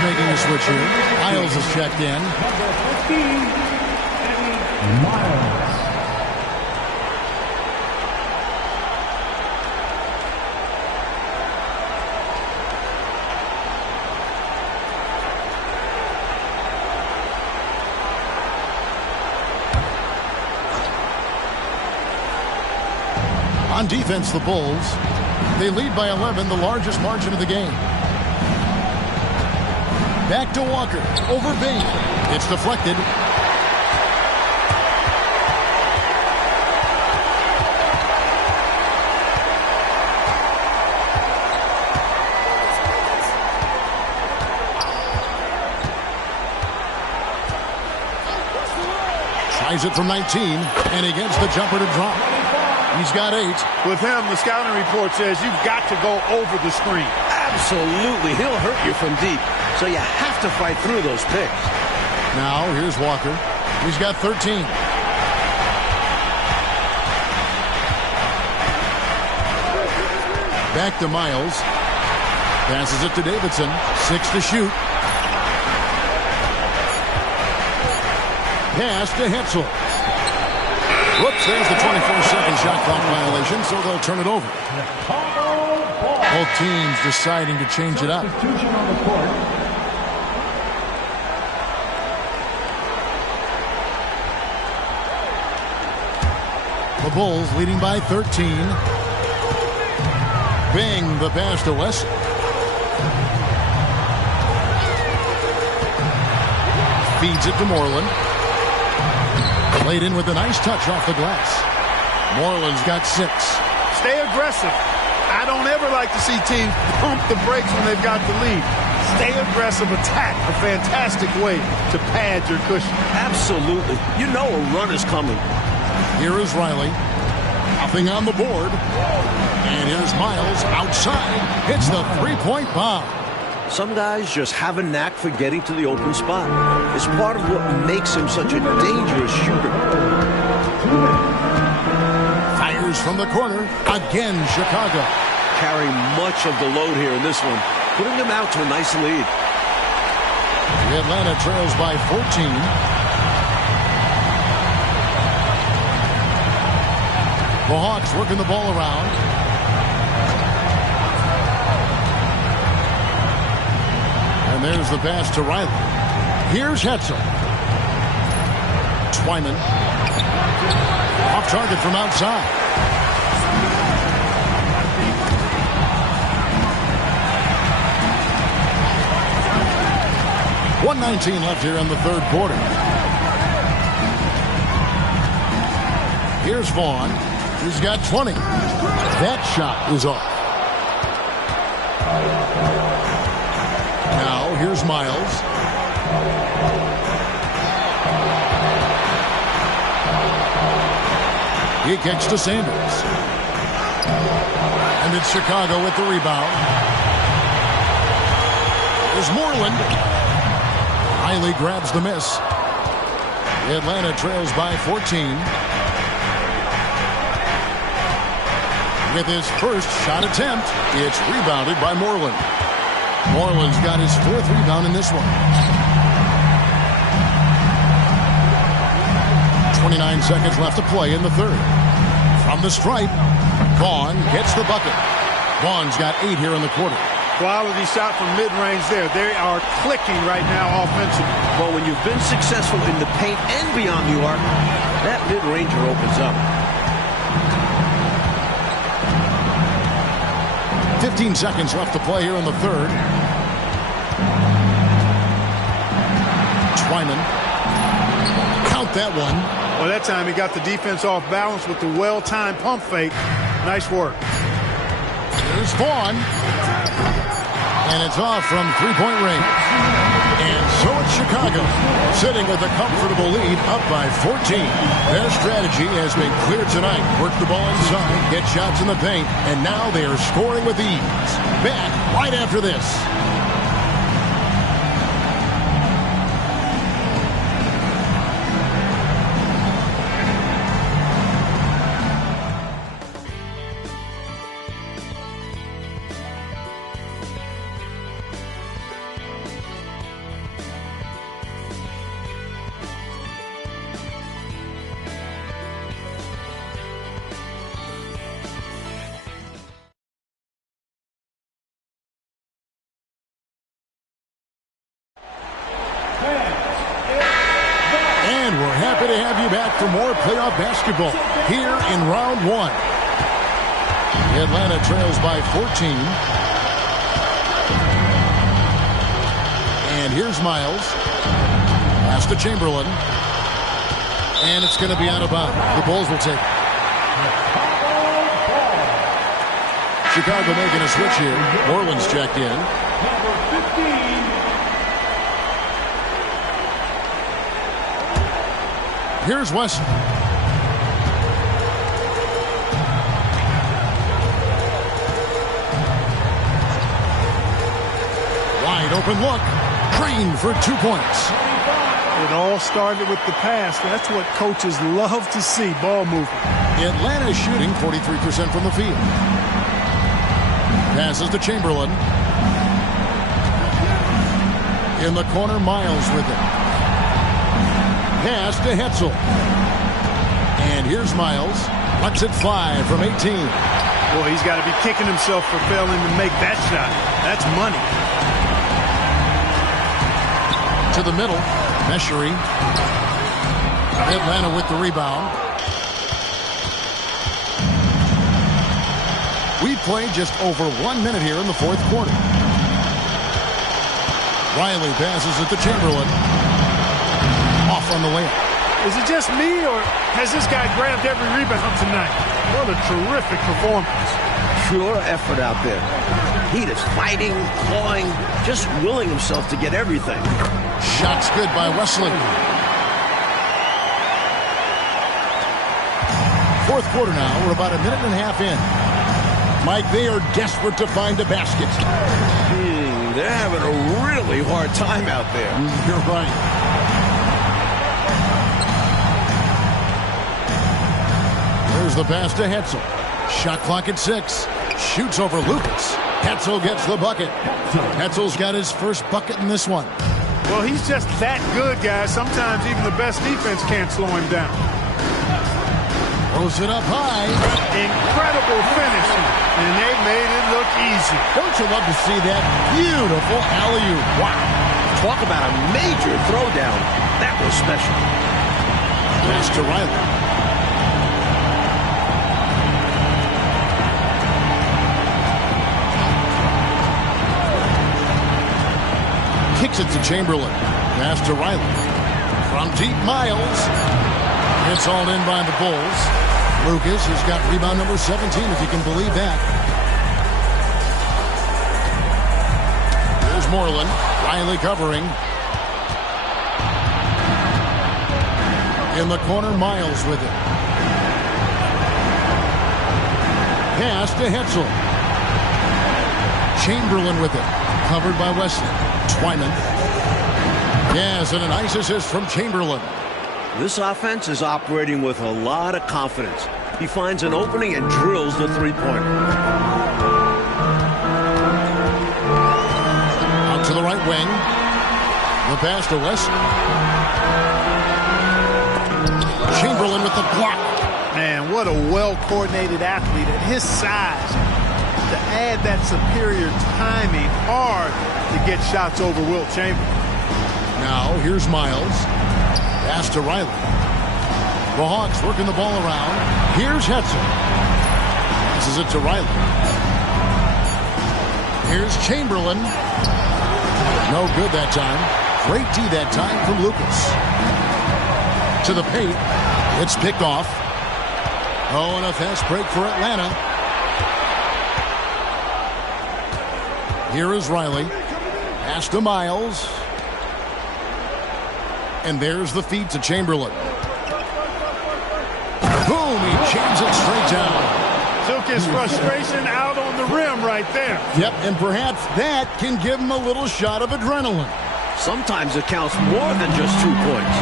Making a switch here. Miles is checked in. Number 15, Miles. On defense, the Bulls, they lead by 11, the largest margin of the game. Back to Walker, over Bain. It's deflected. Tries it from 19, and he gets the jumper to drop. He's got 8. With him, the scouting report says you've got to go over the screen. Absolutely. He'll hurt you from deep, so you have to fight through those picks. Now, here's Walker. He's got 13. Back to Miles. Passes it to Davidson. 6 to shoot. Pass to Hetzel. Whoops, there's the 24-second shot clock violation, so they'll turn it over. Both teams deciding to change it up. Substitution on the court. The Bulls leading by 13. Bing the pass to West. Feeds it to Moreland. Played in with a nice touch off the glass. Moreland's got 6. Stay aggressive. I don't ever like to see teams pump the brakes when they've got the lead. Stay aggressive, attack. A fantastic way to pad your cushion. Absolutely. You know a run is coming. Here is Riley. Nothing on the board. And here's Miles outside. Hits the three-point bomb. Some guys just have a knack for getting to the open spot. It's part of what makes him such a dangerous shooter. Fires from the corner. Again, Chicago. Carrying much of the load here in this one, putting them out to a nice lead. The Atlanta trails by 14. The Hawks working the ball around. And there's the pass to Riley. Here's Hetzel. Twyman. Off target from outside. .119 left here in the third quarter. Here's Vaughn. He's got 20. That shot is off. Now, here's Miles. He kicks to Sanders. And it's Chicago with the rebound. There's Moreland. Riley grabs the miss. Atlanta trails by 14. With his first shot attempt, it's rebounded by Moreland. Moreland's got his 4th rebound in this one. 29 seconds left to play in the third. From the stripe, Vaughn gets the bucket. Vaughn's got 8 here in the quarter. Quality shot from mid-range there. They are clicking right now offensively. But when you've been successful in the paint and beyond the arc, that mid-ranger opens up. 15 seconds left to play here in the third. Twyman. Count that one. Well, that time he got the defense off balance with the well-timed pump fake. Nice work. Here's Vaughn. And it's off from three-point range. And so it's Chicago, sitting with a comfortable lead, up by 14. Their strategy has been clear tonight. Work the ball inside, get shots in the paint, and now they are scoring with ease. Back right after this. And we're happy to have you back for more playoff basketball here in round 1. Atlanta trails by 14. And here's Miles. Pass to Chamberlain. And it's going to be out of bounds. The Bulls will take it. Chicago making a switch here. Orleans checked in. Number 15. Here's Weston. Wide open look. Green for 2 points. It all started with the pass. That's what coaches love to see, ball movement. Atlanta shooting 43% from the field. Passes to Chamberlain. In the corner, Miles with it. Pass to Hetzel. And here's Miles. Lets it fly from 18. Boy, he's got to be kicking himself for failing to make that shot. That's money. To the middle. Meshery. Atlanta with the rebound. We've played just over 1 minute here in the fourth quarter. Riley passes it to Chamberlain. Off on the way up. Is it just me, or has this guy grabbed every rebound tonight? What a terrific performance. Pure effort out there. He is fighting, clawing, just willing himself to get everything. Shot's good by Wesley. Fourth quarter now. We're about a minute and a half in. Mike, they are desperate to find a basket. They're having a really hard time out there. You're right. There's the pass to Hetzel. Shot clock at 6. Shoots over Lucas. Hetzel gets the bucket. Hetzel's got his first bucket in this one. Well, he's just that good, guys. Sometimes even the best defense can't slow him down. Throws it up high. Incredible finishing, and they made it look easy. Don't you love to see that? Beautiful alley-oop. Wow. Talk about a major throwdown. That was special. Pass to Riley. Kicks it to Chamberlain. Pass to Riley. From deep, Miles. It's all in by the Bulls. Lucas has got rebound number 17, if you can believe that. Here's Moreland. Riley covering. In the corner, Miles with it. Pass to Hetzel. Chamberlain with it. Covered by Wesley. Twyman. Yes, and a nice assist from Chamberlain. This offense is operating with a lot of confidence. He finds an opening and drills the three-pointer. Out to the right wing. The pass to West. Chamberlain with the block. Man, what a well-coordinated athlete at his size. To add that superior timing, hard to get shots over Wilt Chamberlain. Now, here's Miles. Pass to Riley. The Hawks working the ball around. Here's Hetzel. Passes it to Riley. Here's Chamberlain. No good that time. Great D that time from Lucas. To the paint. It's picked off. Oh, and a fast break for Atlanta. Here is Riley. Pass to Miles. And there's the feed to Chamberlain. Boom! He jams it straight down. Took his frustration out on the rim right there. Yep, and perhaps that can give him a little shot of adrenaline. Sometimes it counts more than just 2 points.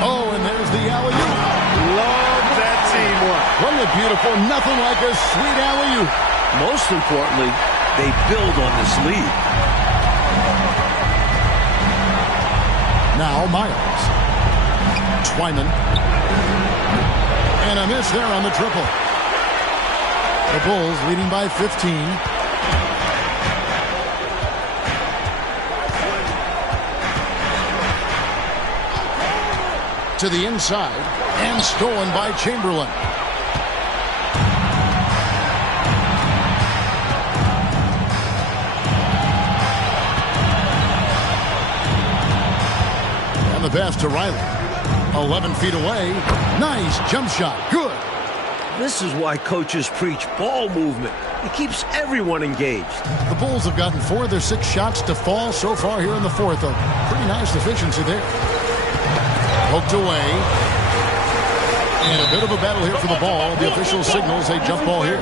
Oh, and there's the alley-oop. Love that teamwork. Wasn't it beautiful? Nothing like a sweet alley-oop. Most importantly, they build on this lead. Now Miles. Twyman. And a miss there on the triple. The Bulls leading by 15. To the inside, and stolen by Chamberlain. And the pass to Riley. 11 feet away. Nice jump shot. Good. This is why coaches preach ball movement. It keeps everyone engaged. The Bulls have gotten 4 of their 6 shots to fall so far here in the fourth. A pretty nice efficiency there. Poked away. And a bit of a battle here for the ball. The official signals a jump ball here.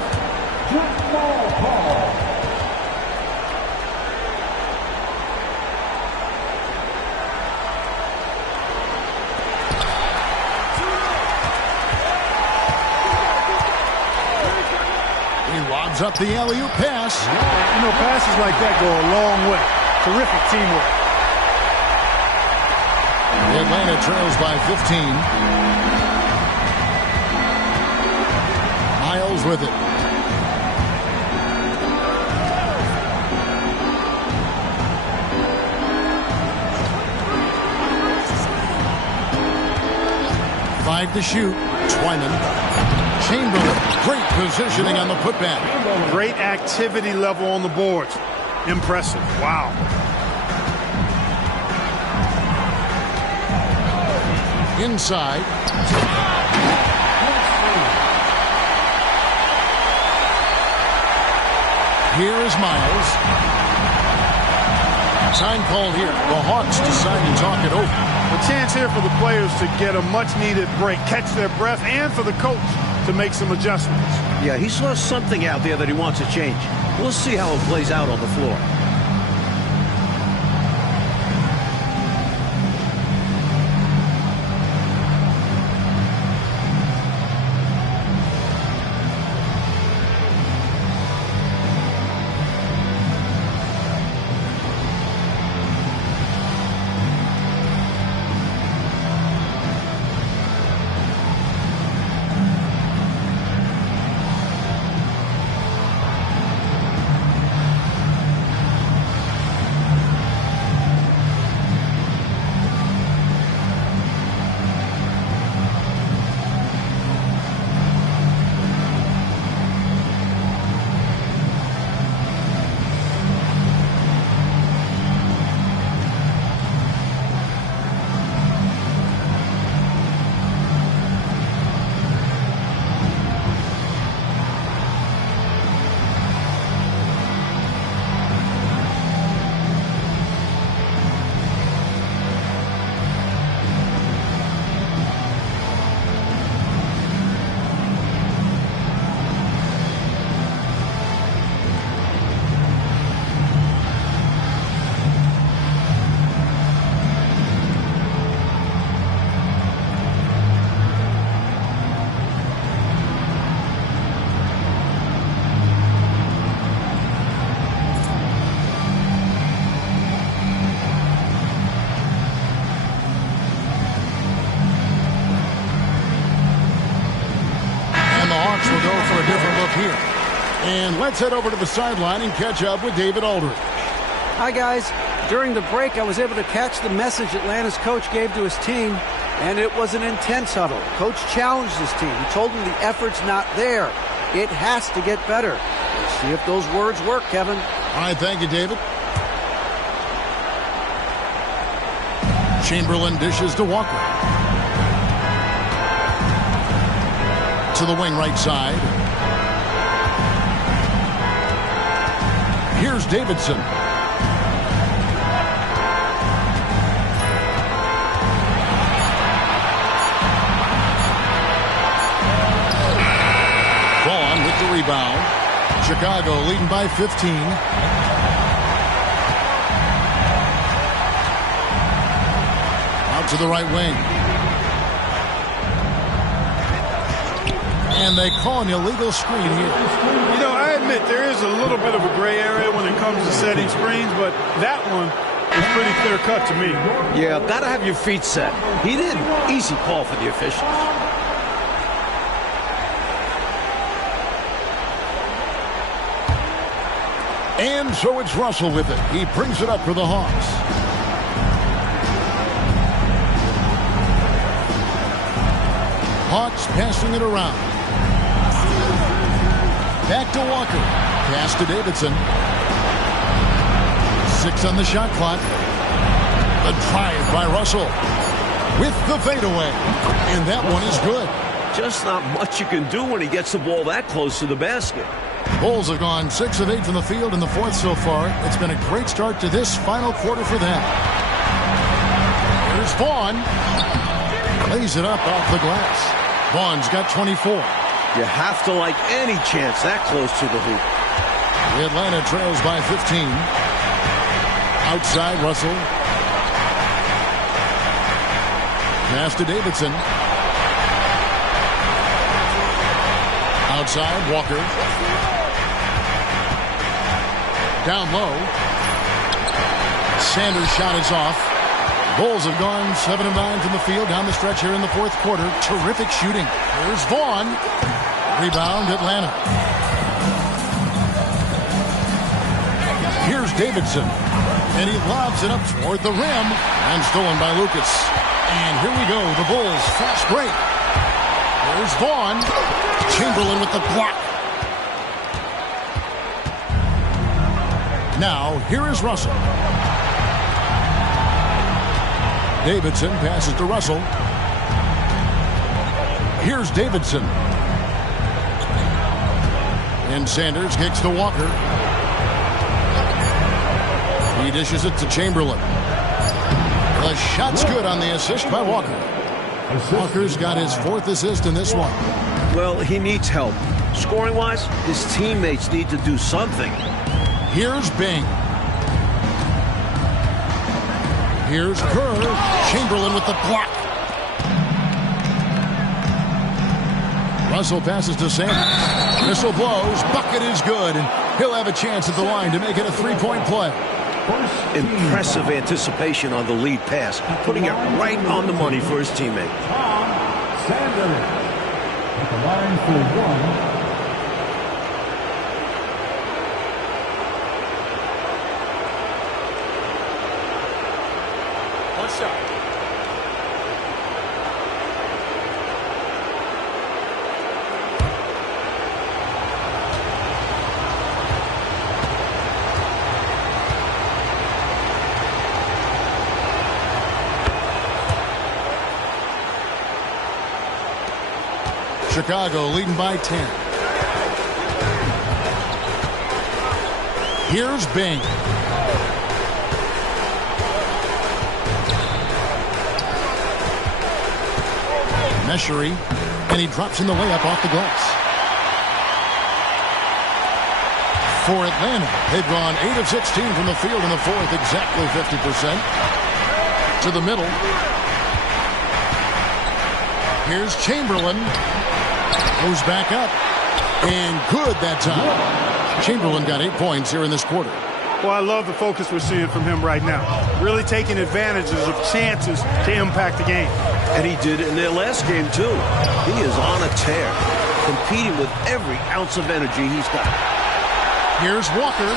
Jump ball call. Up the alley-oop pass. You know, passes like that go a long way. Terrific teamwork. Atlanta trails by 15. Miles with it. Five to shoot. Twyman. Chamberlain, great positioning on the putback. Great activity level on the boards. Impressive. Wow. Inside. Here is Miles. Time called here. The Hawks decide to talk it over. A chance here for the players to get a much-needed break, catch their breath, and for the coach to make some adjustments. Yeah, he saw something out there that he wants to change. We'll see how it plays out on the floor. And let's head over to the sideline and catch up with David Aldridge. Hi, guys. During the break, I was able to catch the message Atlanta's coach gave to his team, and it was an intense huddle. Coach challenged his team. He told them the effort's not there. It has to get better. Let's see if those words work, Kevin. All right, thank you, David. Chamberlain dishes to Walker. To the wing right side. Here's Davidson. Vaughn with the rebound. Chicago leading by 15. Out to the right wing. And they call an illegal screen here. You know, I admit there is a little bit of a gray area when it comes to setting screens, but that one is pretty clear-cut to me. Yeah, gotta have your feet set. He did. Easy call for the officials. And so it's Russell with it. He brings it up for the Hawks. Hawks passing it around. Back to Walker. Pass to Davidson. 6 on the shot clock. The drive by Russell with the fadeaway. And that one is good. Just not much you can do when he gets the ball that close to the basket. Bulls have gone 6 of 8 from the field in the fourth so far. It's been a great start to this final quarter for them. Here's Vaughn. Lays it up off the glass. Vaughn's got 24. You have to like any chance that close to the hoop. Atlanta trails by 15. Outside Russell. Pass to Davidson. Outside Walker. Down low. Sanders' shot is off. Bulls have gone 7 of 9 from the field down the stretch here in the fourth quarter. Terrific shooting. Here's Vaughn. Rebound Atlanta. Here's Davidson. And he lobs it up toward the rim. And stolen by Lucas. And here we go. The Bulls fast break. Here's Vaughn. Chamberlain with the block. Now, here is Russell. Davidson passes to Russell. Here's Davidson. And Sanders kicks to Walker. He dishes it to Chamberlain. The shot's good on the assist by Walker. Walker's got his 4th assist in this one. Well, he needs help. Scoring-wise, his teammates need to do something. Here's Bing. Here's Kerr. Chamberlain with the block. Russell passes to Sanders. Whistle blows. Bucket is good. And he'll have a chance at the line to make it a 3-point play. Impressive anticipation on the lead pass. Putting it right on the money for his teammate. Sanders at the line for 1. Chicago leading by 10. Here's Bing. Meshery, and he drops in the layup off the glass. For Atlanta, they've gone 8 of 16 from the field in the fourth, exactly 50%. To the middle. Here's Chamberlain. Goes back up. And good that time. Chamberlain got 8 points here in this quarter. Well, I love the focus we're seeing from him right now. Really taking advantages of chances to impact the game. And he did it in their last game, too. He is on a tear, competing with every ounce of energy he's got. Here's Walker.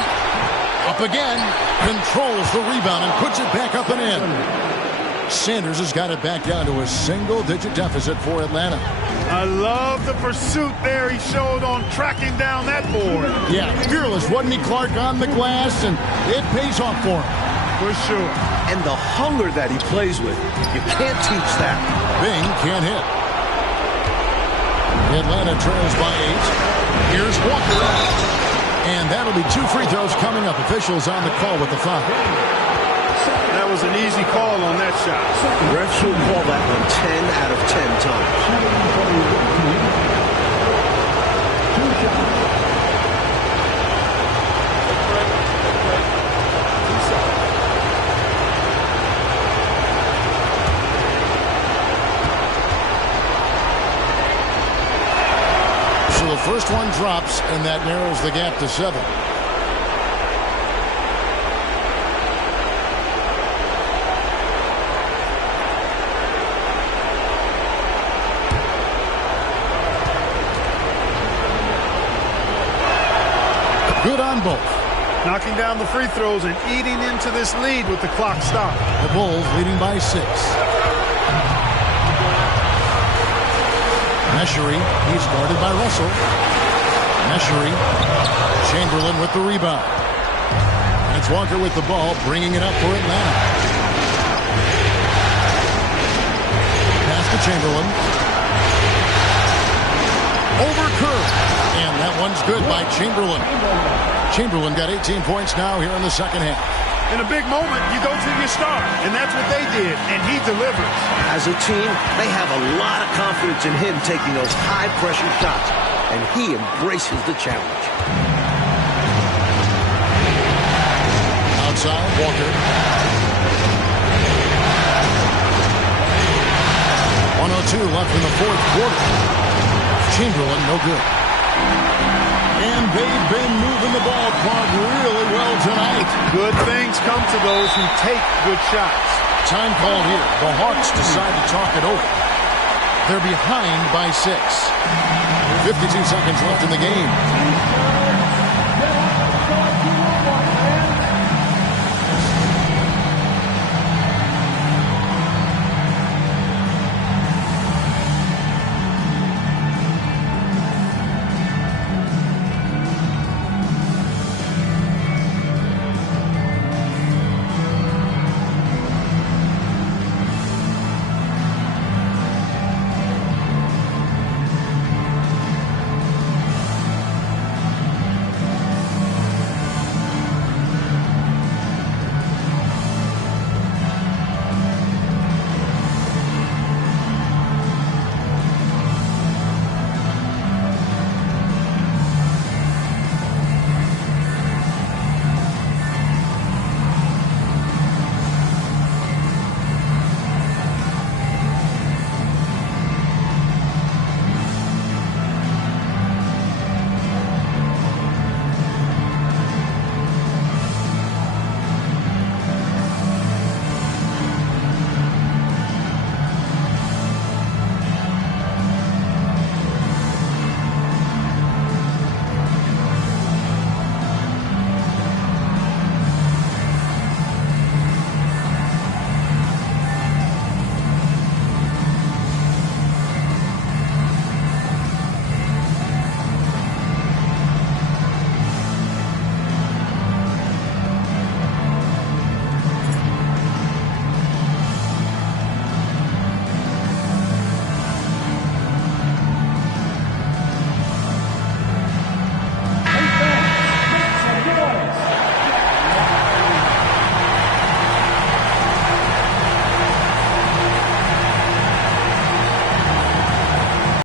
Up again. Controls the rebound and puts it back up and in. Sanders has got it back down to a single-digit deficit for Atlanta. I love the pursuit there he showed on tracking down that board. Yeah, fearless, wasn't he, Clark, on the glass, and it pays off for him. For sure. And the hunger that he plays with, you can't teach that. Bing can't hit. Atlanta trails by 8. Here's Walker. And that'll be 2 free throws coming up. Officials on the call with the foul. That was an easy call on that shot. Refs will call that one 10 out of 10 times. So the first one drops, and that narrows the gap to 7. Good on both. Knocking down the free throws and eating into this lead with the clock stopped. The Bulls leading by 6. Meshery, he's guarded by Russell. Meshery, Chamberlain with the rebound. And it's Walker with the ball, bringing it up for Atlanta. Pass to Chamberlain. Over Kerr. And that one's good by Chamberlain. Chamberlain got 18 points now here in the second half. In a big moment, you go to your star, and that's what they did, and he delivers. As a team, they have a lot of confidence in him taking those high-pressure shots, and he embraces the challenge. Outside, Walker. 1:02 left in the fourth quarter. Chamberlain, no good. And they've been moving the ball club really well tonight. Good things come to those who take good shots. Time called here. The Hawks decide to talk it over. They're behind by 6. 52 seconds left in the game.